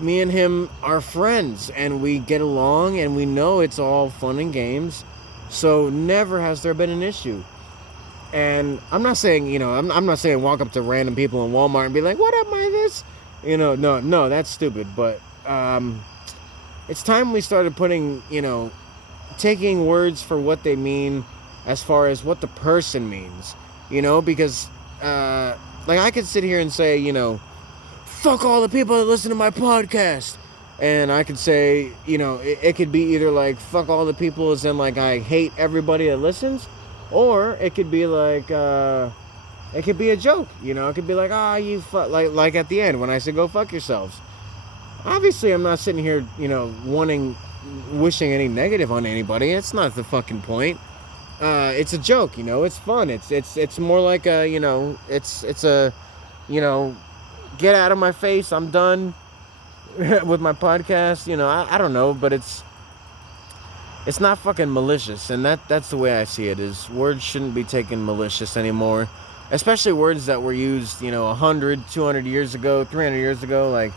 me and him are friends, and we get along, and we know it's all fun and games. So never has there been an issue. And I'm not saying, I'm not saying walk up to random people in Walmart and be like, what up, my this? No, that's stupid. But it's time we started putting, taking words for what they mean as far as what the person means. Because, like, I could sit here and say, fuck all the people that listen to my podcast. And I could say, it could be either like, fuck all the people as in, like, I hate everybody that listens. Or it could be like, it could be a joke, It could be like, you fuck, like at the end when I say go fuck yourselves. Obviously, I'm not sitting here, wishing any negative on anybody. It's not the fucking point. It's a joke, it's fun. It's more like a, it's a, get out of my face. I'm done with my podcast. I don't know, but it's not fucking malicious. And that's the way I see it, is words shouldn't be taken malicious anymore. Especially words that were used, 100, 200 years ago, 300 years ago. Like,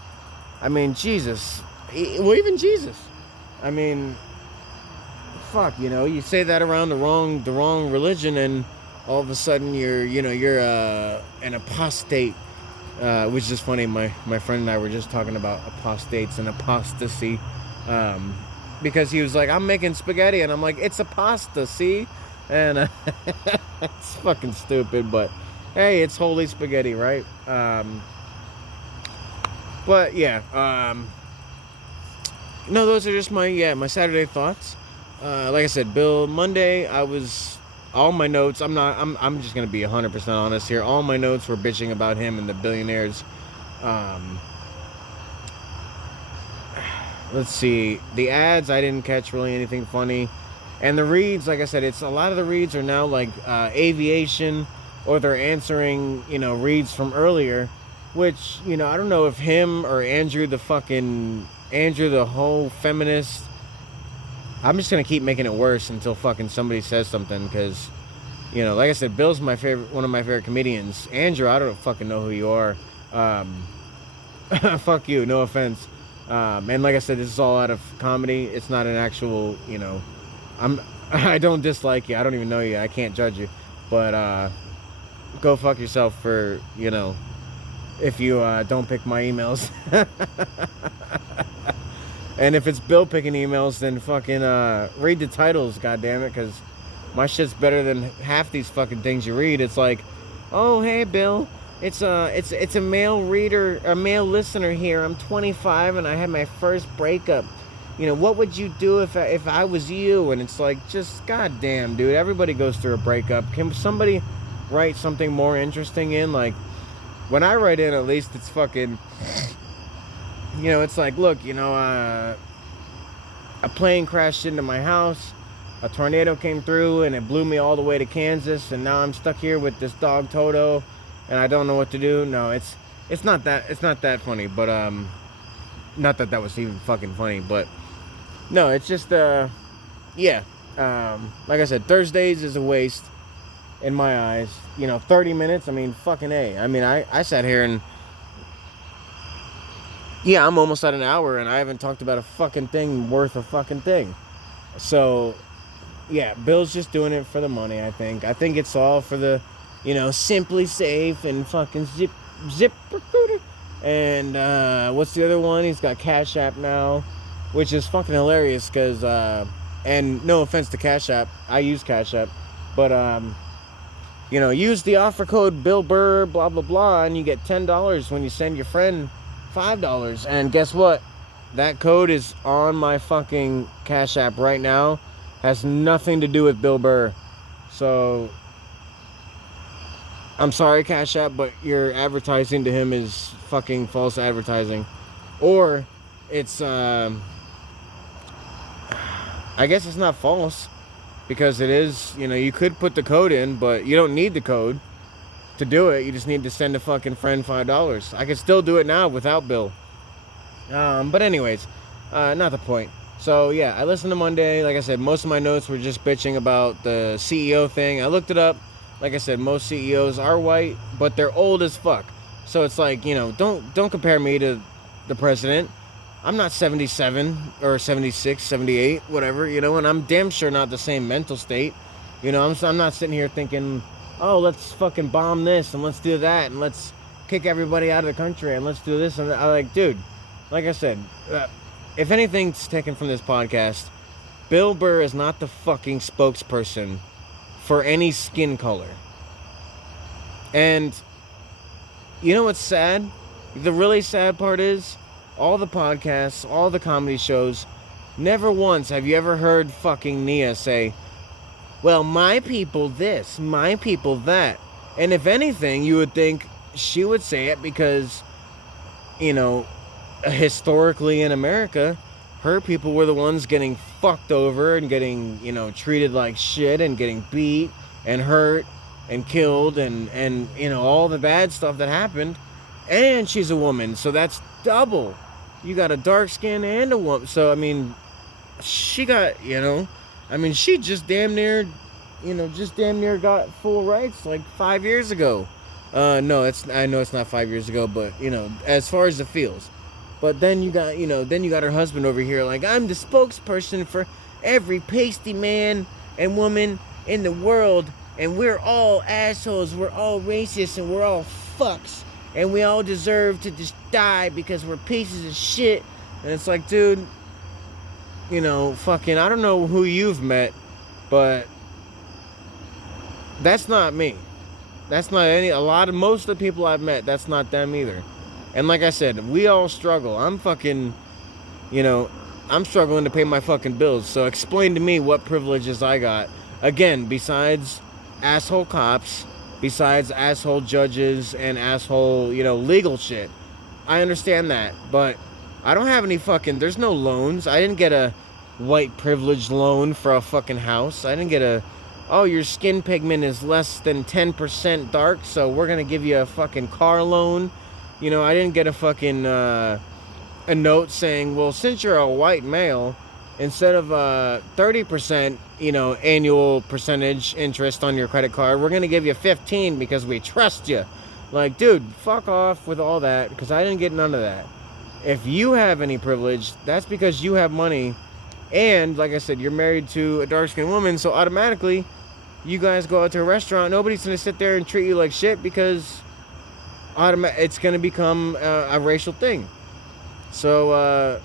I mean, Jesus. Well, even Jesus. I mean, fuck, you say that around the wrong religion, and all of a sudden you're an apostate, which is funny. My friend and I were just talking about apostates and apostasy, because he was like, I'm making spaghetti, and I'm like, it's a pasta, see? And it's fucking stupid, but hey, it's holy spaghetti, right? But yeah, no, those are just my Saturday thoughts. Like I said, Bill, Monday, all my notes, I'm just going to be 100% honest here. All my notes were bitching about him and the billionaires. Let's see. The ads, I didn't catch really anything funny. And the reads, like I said, a lot of the reads are now like aviation, or they're answering, reads from earlier, which, I don't know if him or Andrew, the whole feminist. I'm just going to keep making it worse until fucking somebody says something, because, like I said, Bill's one of my favorite comedians. Andrew, I don't fucking know who you are. Fuck you, no offense. And like I said, this is all out of comedy. It's not an actual, I don't dislike you. I don't even know you. I can't judge you. But, go fuck yourself for, if you don't pick my emails. And if it's Bill picking emails, then fucking read the titles, goddammit, because my shit's better than half these fucking things you read. It's like, oh, hey, Bill, it's a male reader, a male listener here. I'm 25 and I had my first breakup. What would you do if I was you? And it's like, just goddamn, dude, everybody goes through a breakup. Can somebody write something more interesting in? Like, when I write in, at least it's fucking... it's like, look, a plane crashed into my house, a tornado came through, and it blew me all the way to Kansas, and now I'm stuck here with this dog Toto, and I don't know what to do. No, it's not that funny, but not that was even fucking funny, but no, it's just like I said, Thursdays is a waste in my eyes. 30 minutes. I mean, fucking A. I mean, I sat here and. Yeah, I'm almost at an hour, and I haven't talked about a fucking thing worth a fucking thing. So, yeah, Bill's just doing it for the money, I think. I think it's all for the, Simply Safe and fucking Zip Recruiter. And, what's the other one? He's got Cash App now, which is fucking hilarious, because, and no offense to Cash App. I use Cash App. But, use the offer code Bill Burr, blah, blah, blah, and you get $10 when you send your friend $5. And guess what? That code is on my fucking Cash App right now. Has nothing to do with Bill Burr. So, I'm sorry, Cash App, but your advertising to him is fucking false advertising. Or, it's, I guess it's not false. Because it is, you could put the code in, but you don't need the code to do it. You just need to send a fucking friend $5. I could still do it now without Bill. But anyways, not the point. So, yeah, I listened to Monday. Like I said, most of my notes were just bitching about the CEO thing. I looked it up. Like I said, most CEOs are white, but they're old as fuck. So it's like, don't compare me to the president. I'm not 77 or 76, 78, whatever, and I'm damn sure not the same mental state. I'm not sitting here thinking, oh, let's fucking bomb this and let's do that and let's kick everybody out of the country and let's do this. And I'm like, dude, like I said, if anything's taken from this podcast, Bill Burr is not the fucking spokesperson for any skin color. And you know what's sad? The really sad part is, all the podcasts, all the comedy shows, never once have you ever heard fucking Nia say, well, my people this, my people that. And if anything, you would think she would say it because, historically in America, her people were the ones getting fucked over and getting, treated like shit and getting beat and hurt and killed and all the bad stuff that happened. And she's a woman, so that's double. You got a dark skin and a woman. So, she got, she just damn near got full rights like 5 years ago. I know it's not 5 years ago, but, as far as it feels. But then you got her husband over here like, I'm the spokesperson for every pasty man and woman in the world. And we're all assholes. We're all racist and we're all fucks. And we all deserve to just die because we're pieces of shit. And it's like, dude, fucking, I don't know who you've met, but that's not me. That's not most of the people I've met, that's not them either. And like I said, we all struggle. I'm fucking, I'm struggling to pay my fucking bills. So explain to me what privileges I got. Again, besides asshole cops, besides asshole judges and asshole, legal shit. I understand that, but I don't have any there's no loans. I didn't get a white privilege loan for a fucking house. I didn't get your skin pigment is less than 10% dark, so we're gonna give you a fucking car loan. I didn't get a fucking, a note saying, well, since you're a white male, instead of 30%, annual percentage interest on your credit card, we're going to give you 15 because we trust you. Like, dude, fuck off with all that, because I didn't get none of that. If you have any privilege, that's because you have money. And, like I said, you're married to a dark-skinned woman, so automatically, you guys go out to a restaurant, nobody's going to sit there and treat you like shit because it's going to become a racial thing. So,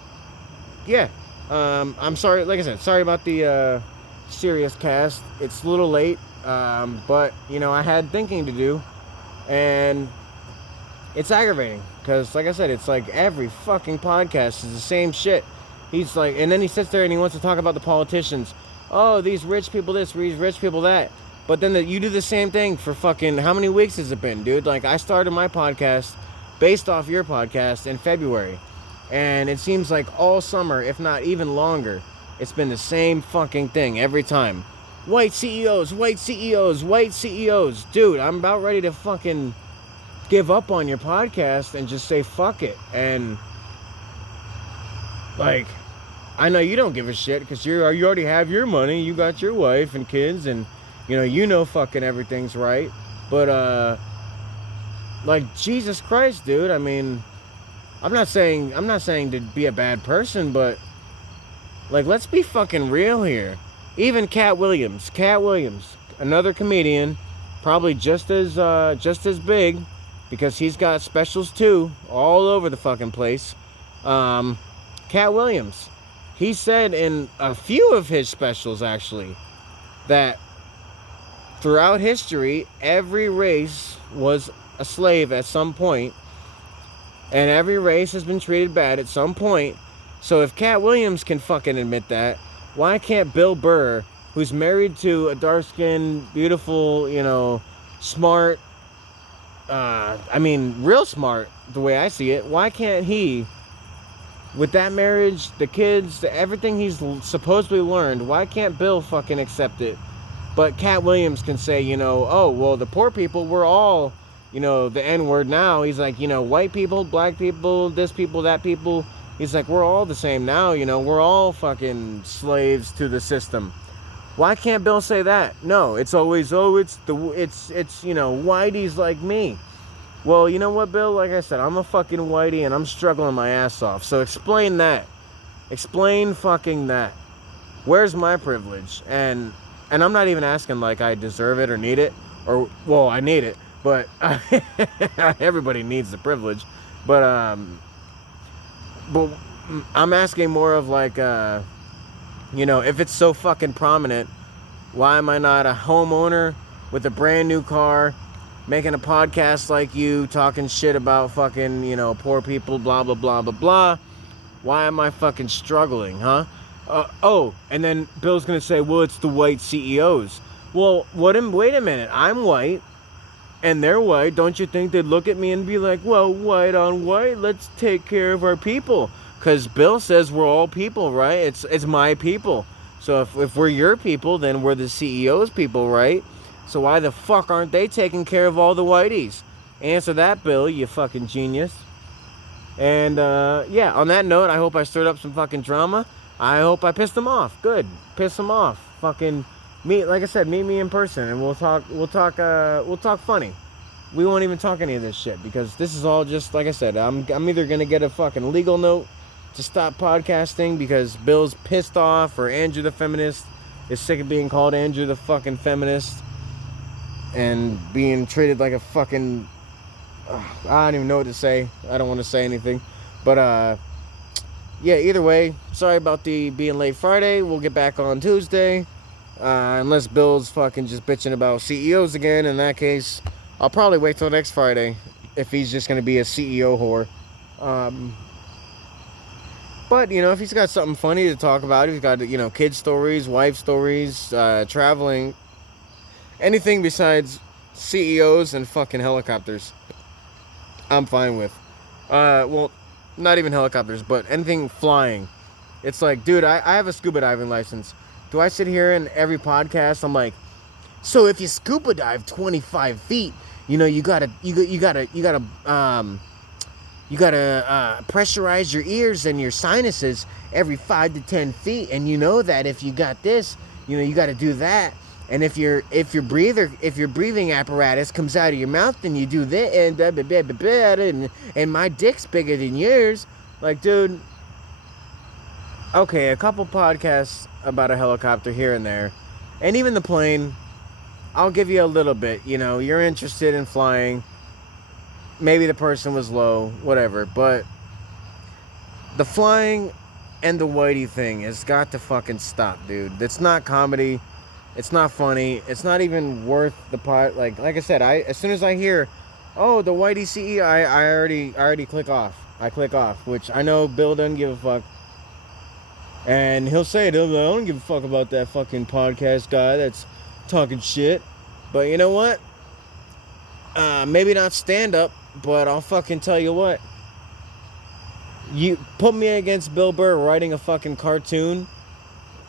yeah. I'm sorry, like I said, sorry about the serious cast. It's a little late, but, I had thinking to do, and it's aggravating, because, like I said, it's like every fucking podcast is the same shit. He's like, and then he sits there and he wants to talk about the politicians. Oh, these rich people this, these rich people that. But then you do the same thing for fucking, how many weeks has it been, dude? Like, I started my podcast based off your podcast in February. And it seems like all summer, if not even longer, it's been the same fucking thing every time. White CEOs, white CEOs, white CEOs. Dude, I'm about ready to fucking give up on your podcast and just say fuck it. And, like, I know you don't give a shit because you already have your money. You got your wife and kids and, fucking everything's right. But, like, Jesus Christ, dude. I mean, I'm not saying to be a bad person, but, like, let's be fucking real here. Even Cat Williams, another comedian, probably just as big, because he's got specials too, all over the fucking place. Cat Williams, he said in a few of his specials, actually, that throughout history, every race was a slave at some point, and every race has been treated bad at some point. So if Cat Williams can fucking admit that, why can't Bill Burr, who's married to a dark-skinned, beautiful, smart, real smart, the way I see it, why can't he, with that marriage, the kids, everything he's supposedly learned, why can't Bill fucking accept it? But Cat Williams can say, oh, well, the poor people, we're all, the N-word now. He's like, white people, black people, this people, that people. He's like, we're all the same now, we're all fucking slaves to the system. Why can't Bill say that? No, it's always, it's whiteys like me. Well, you know what, Bill? Like I said, I'm a fucking whitey and I'm struggling my ass off. So explain that. Explain fucking that. Where's my privilege? And I'm not even asking like I deserve it or need it. Or, well, I need it. But everybody needs the privilege. But I'm asking more of like, if it's so fucking prominent, why am I not a homeowner with a brand new car, making a podcast like you, talking shit about fucking, poor people, blah, blah, blah, blah, blah. Why am I fucking struggling, huh? And then Bill's going to say, well, it's the white CEOs. Well, wait a minute. I'm white, and they're white. Don't you think they'd look at me and be like, well, white on white, let's take care of our people? Because Bill says we're all people, right? It's my people. So if we're your people, then we're the CEO's people, right? So why the fuck aren't they taking care of all the whiteys? Answer that, Bill, you fucking genius. And, on that note, I hope I stirred up some fucking drama. I hope I pissed them off. Good. Piss them off. Fucking meet me in person and we'll talk funny. We won't even talk any of this shit because this is all just, like I said, I'm either going to get a fucking legal note to stop podcasting because Bill's pissed off, or Andrew the feminist is sick of being called Andrew the fucking feminist and being treated like a fucking, I don't even know what to say. I don't want to say anything. But, either way, sorry about the being late Friday. We'll get back on Tuesday. Unless Bill's fucking just bitching about CEOs again. In that case, I'll probably wait till next Friday if he's just going to be a CEO whore. But, if he's got something funny to talk about, he's got, kid stories, wife stories, traveling, anything besides CEOs and fucking helicopters, I'm fine with. Well, not even helicopters, but anything flying. It's like, dude, I have a scuba diving license. Do I sit here in every podcast? I'm like, so if you scuba dive 25 feet, you gotta pressurize your ears and your sinuses every 5 to 10 feet, and that if you got this, you got to do that. And if your breathing apparatus comes out of your mouth, then you do that, and my dick's bigger than yours. Like, dude, okay, a couple podcasts about a helicopter here and there, and even the plane, I'll give you a little bit. You're interested in flying. Maybe the person was low, whatever. But the flying and the whitey thing has got to fucking stop, dude. It's not comedy. It's not funny. It's not even worth the pot. Like I said, as soon as I hear, oh, the whitey CEO, I already click off. I click off, which I know Bill doesn't give a fuck. And he'll say it. I don't give a fuck about that fucking podcast guy that's talking shit. But you know what? Maybe not stand up, but I'll fucking tell you what. You put me against Bill Burr writing a fucking cartoon,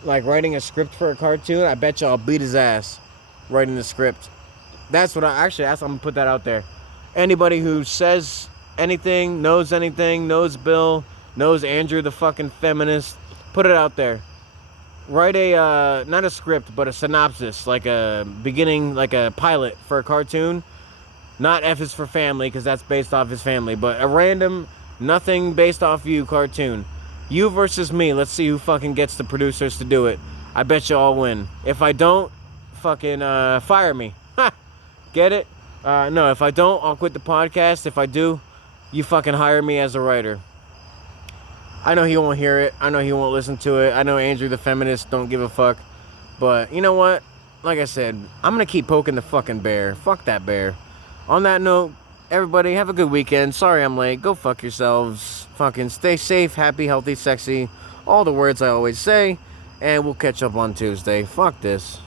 like writing a script for a cartoon, I bet you I'll beat his ass writing the script. That's what I'm gonna put that out there. Anybody who says anything, knows Bill, knows Andrew the fucking feminist, put it out there. Write a, not a script, but a synopsis, like a beginning, like a pilot for a cartoon. Not F is for family, because that's based off his family, but a random, nothing based off you cartoon. You versus me. Let's see who fucking gets the producers to do it. I bet you I'll win. If I don't, fucking fire me. Ha! Get it? No, if I don't, I'll quit the podcast. If I do, you fucking hire me as a writer. I know he won't hear it. I know he won't listen to it. I know Andrew the feminist don't give a fuck. But you know what? like I said, I'm going to keep poking the fucking bear. Fuck that bear. On that note, everybody, have a good weekend. Sorry I'm late. Go fuck yourselves. Fucking stay safe, happy, healthy, sexy. All the words I always say. And we'll catch up on Tuesday. Fuck this.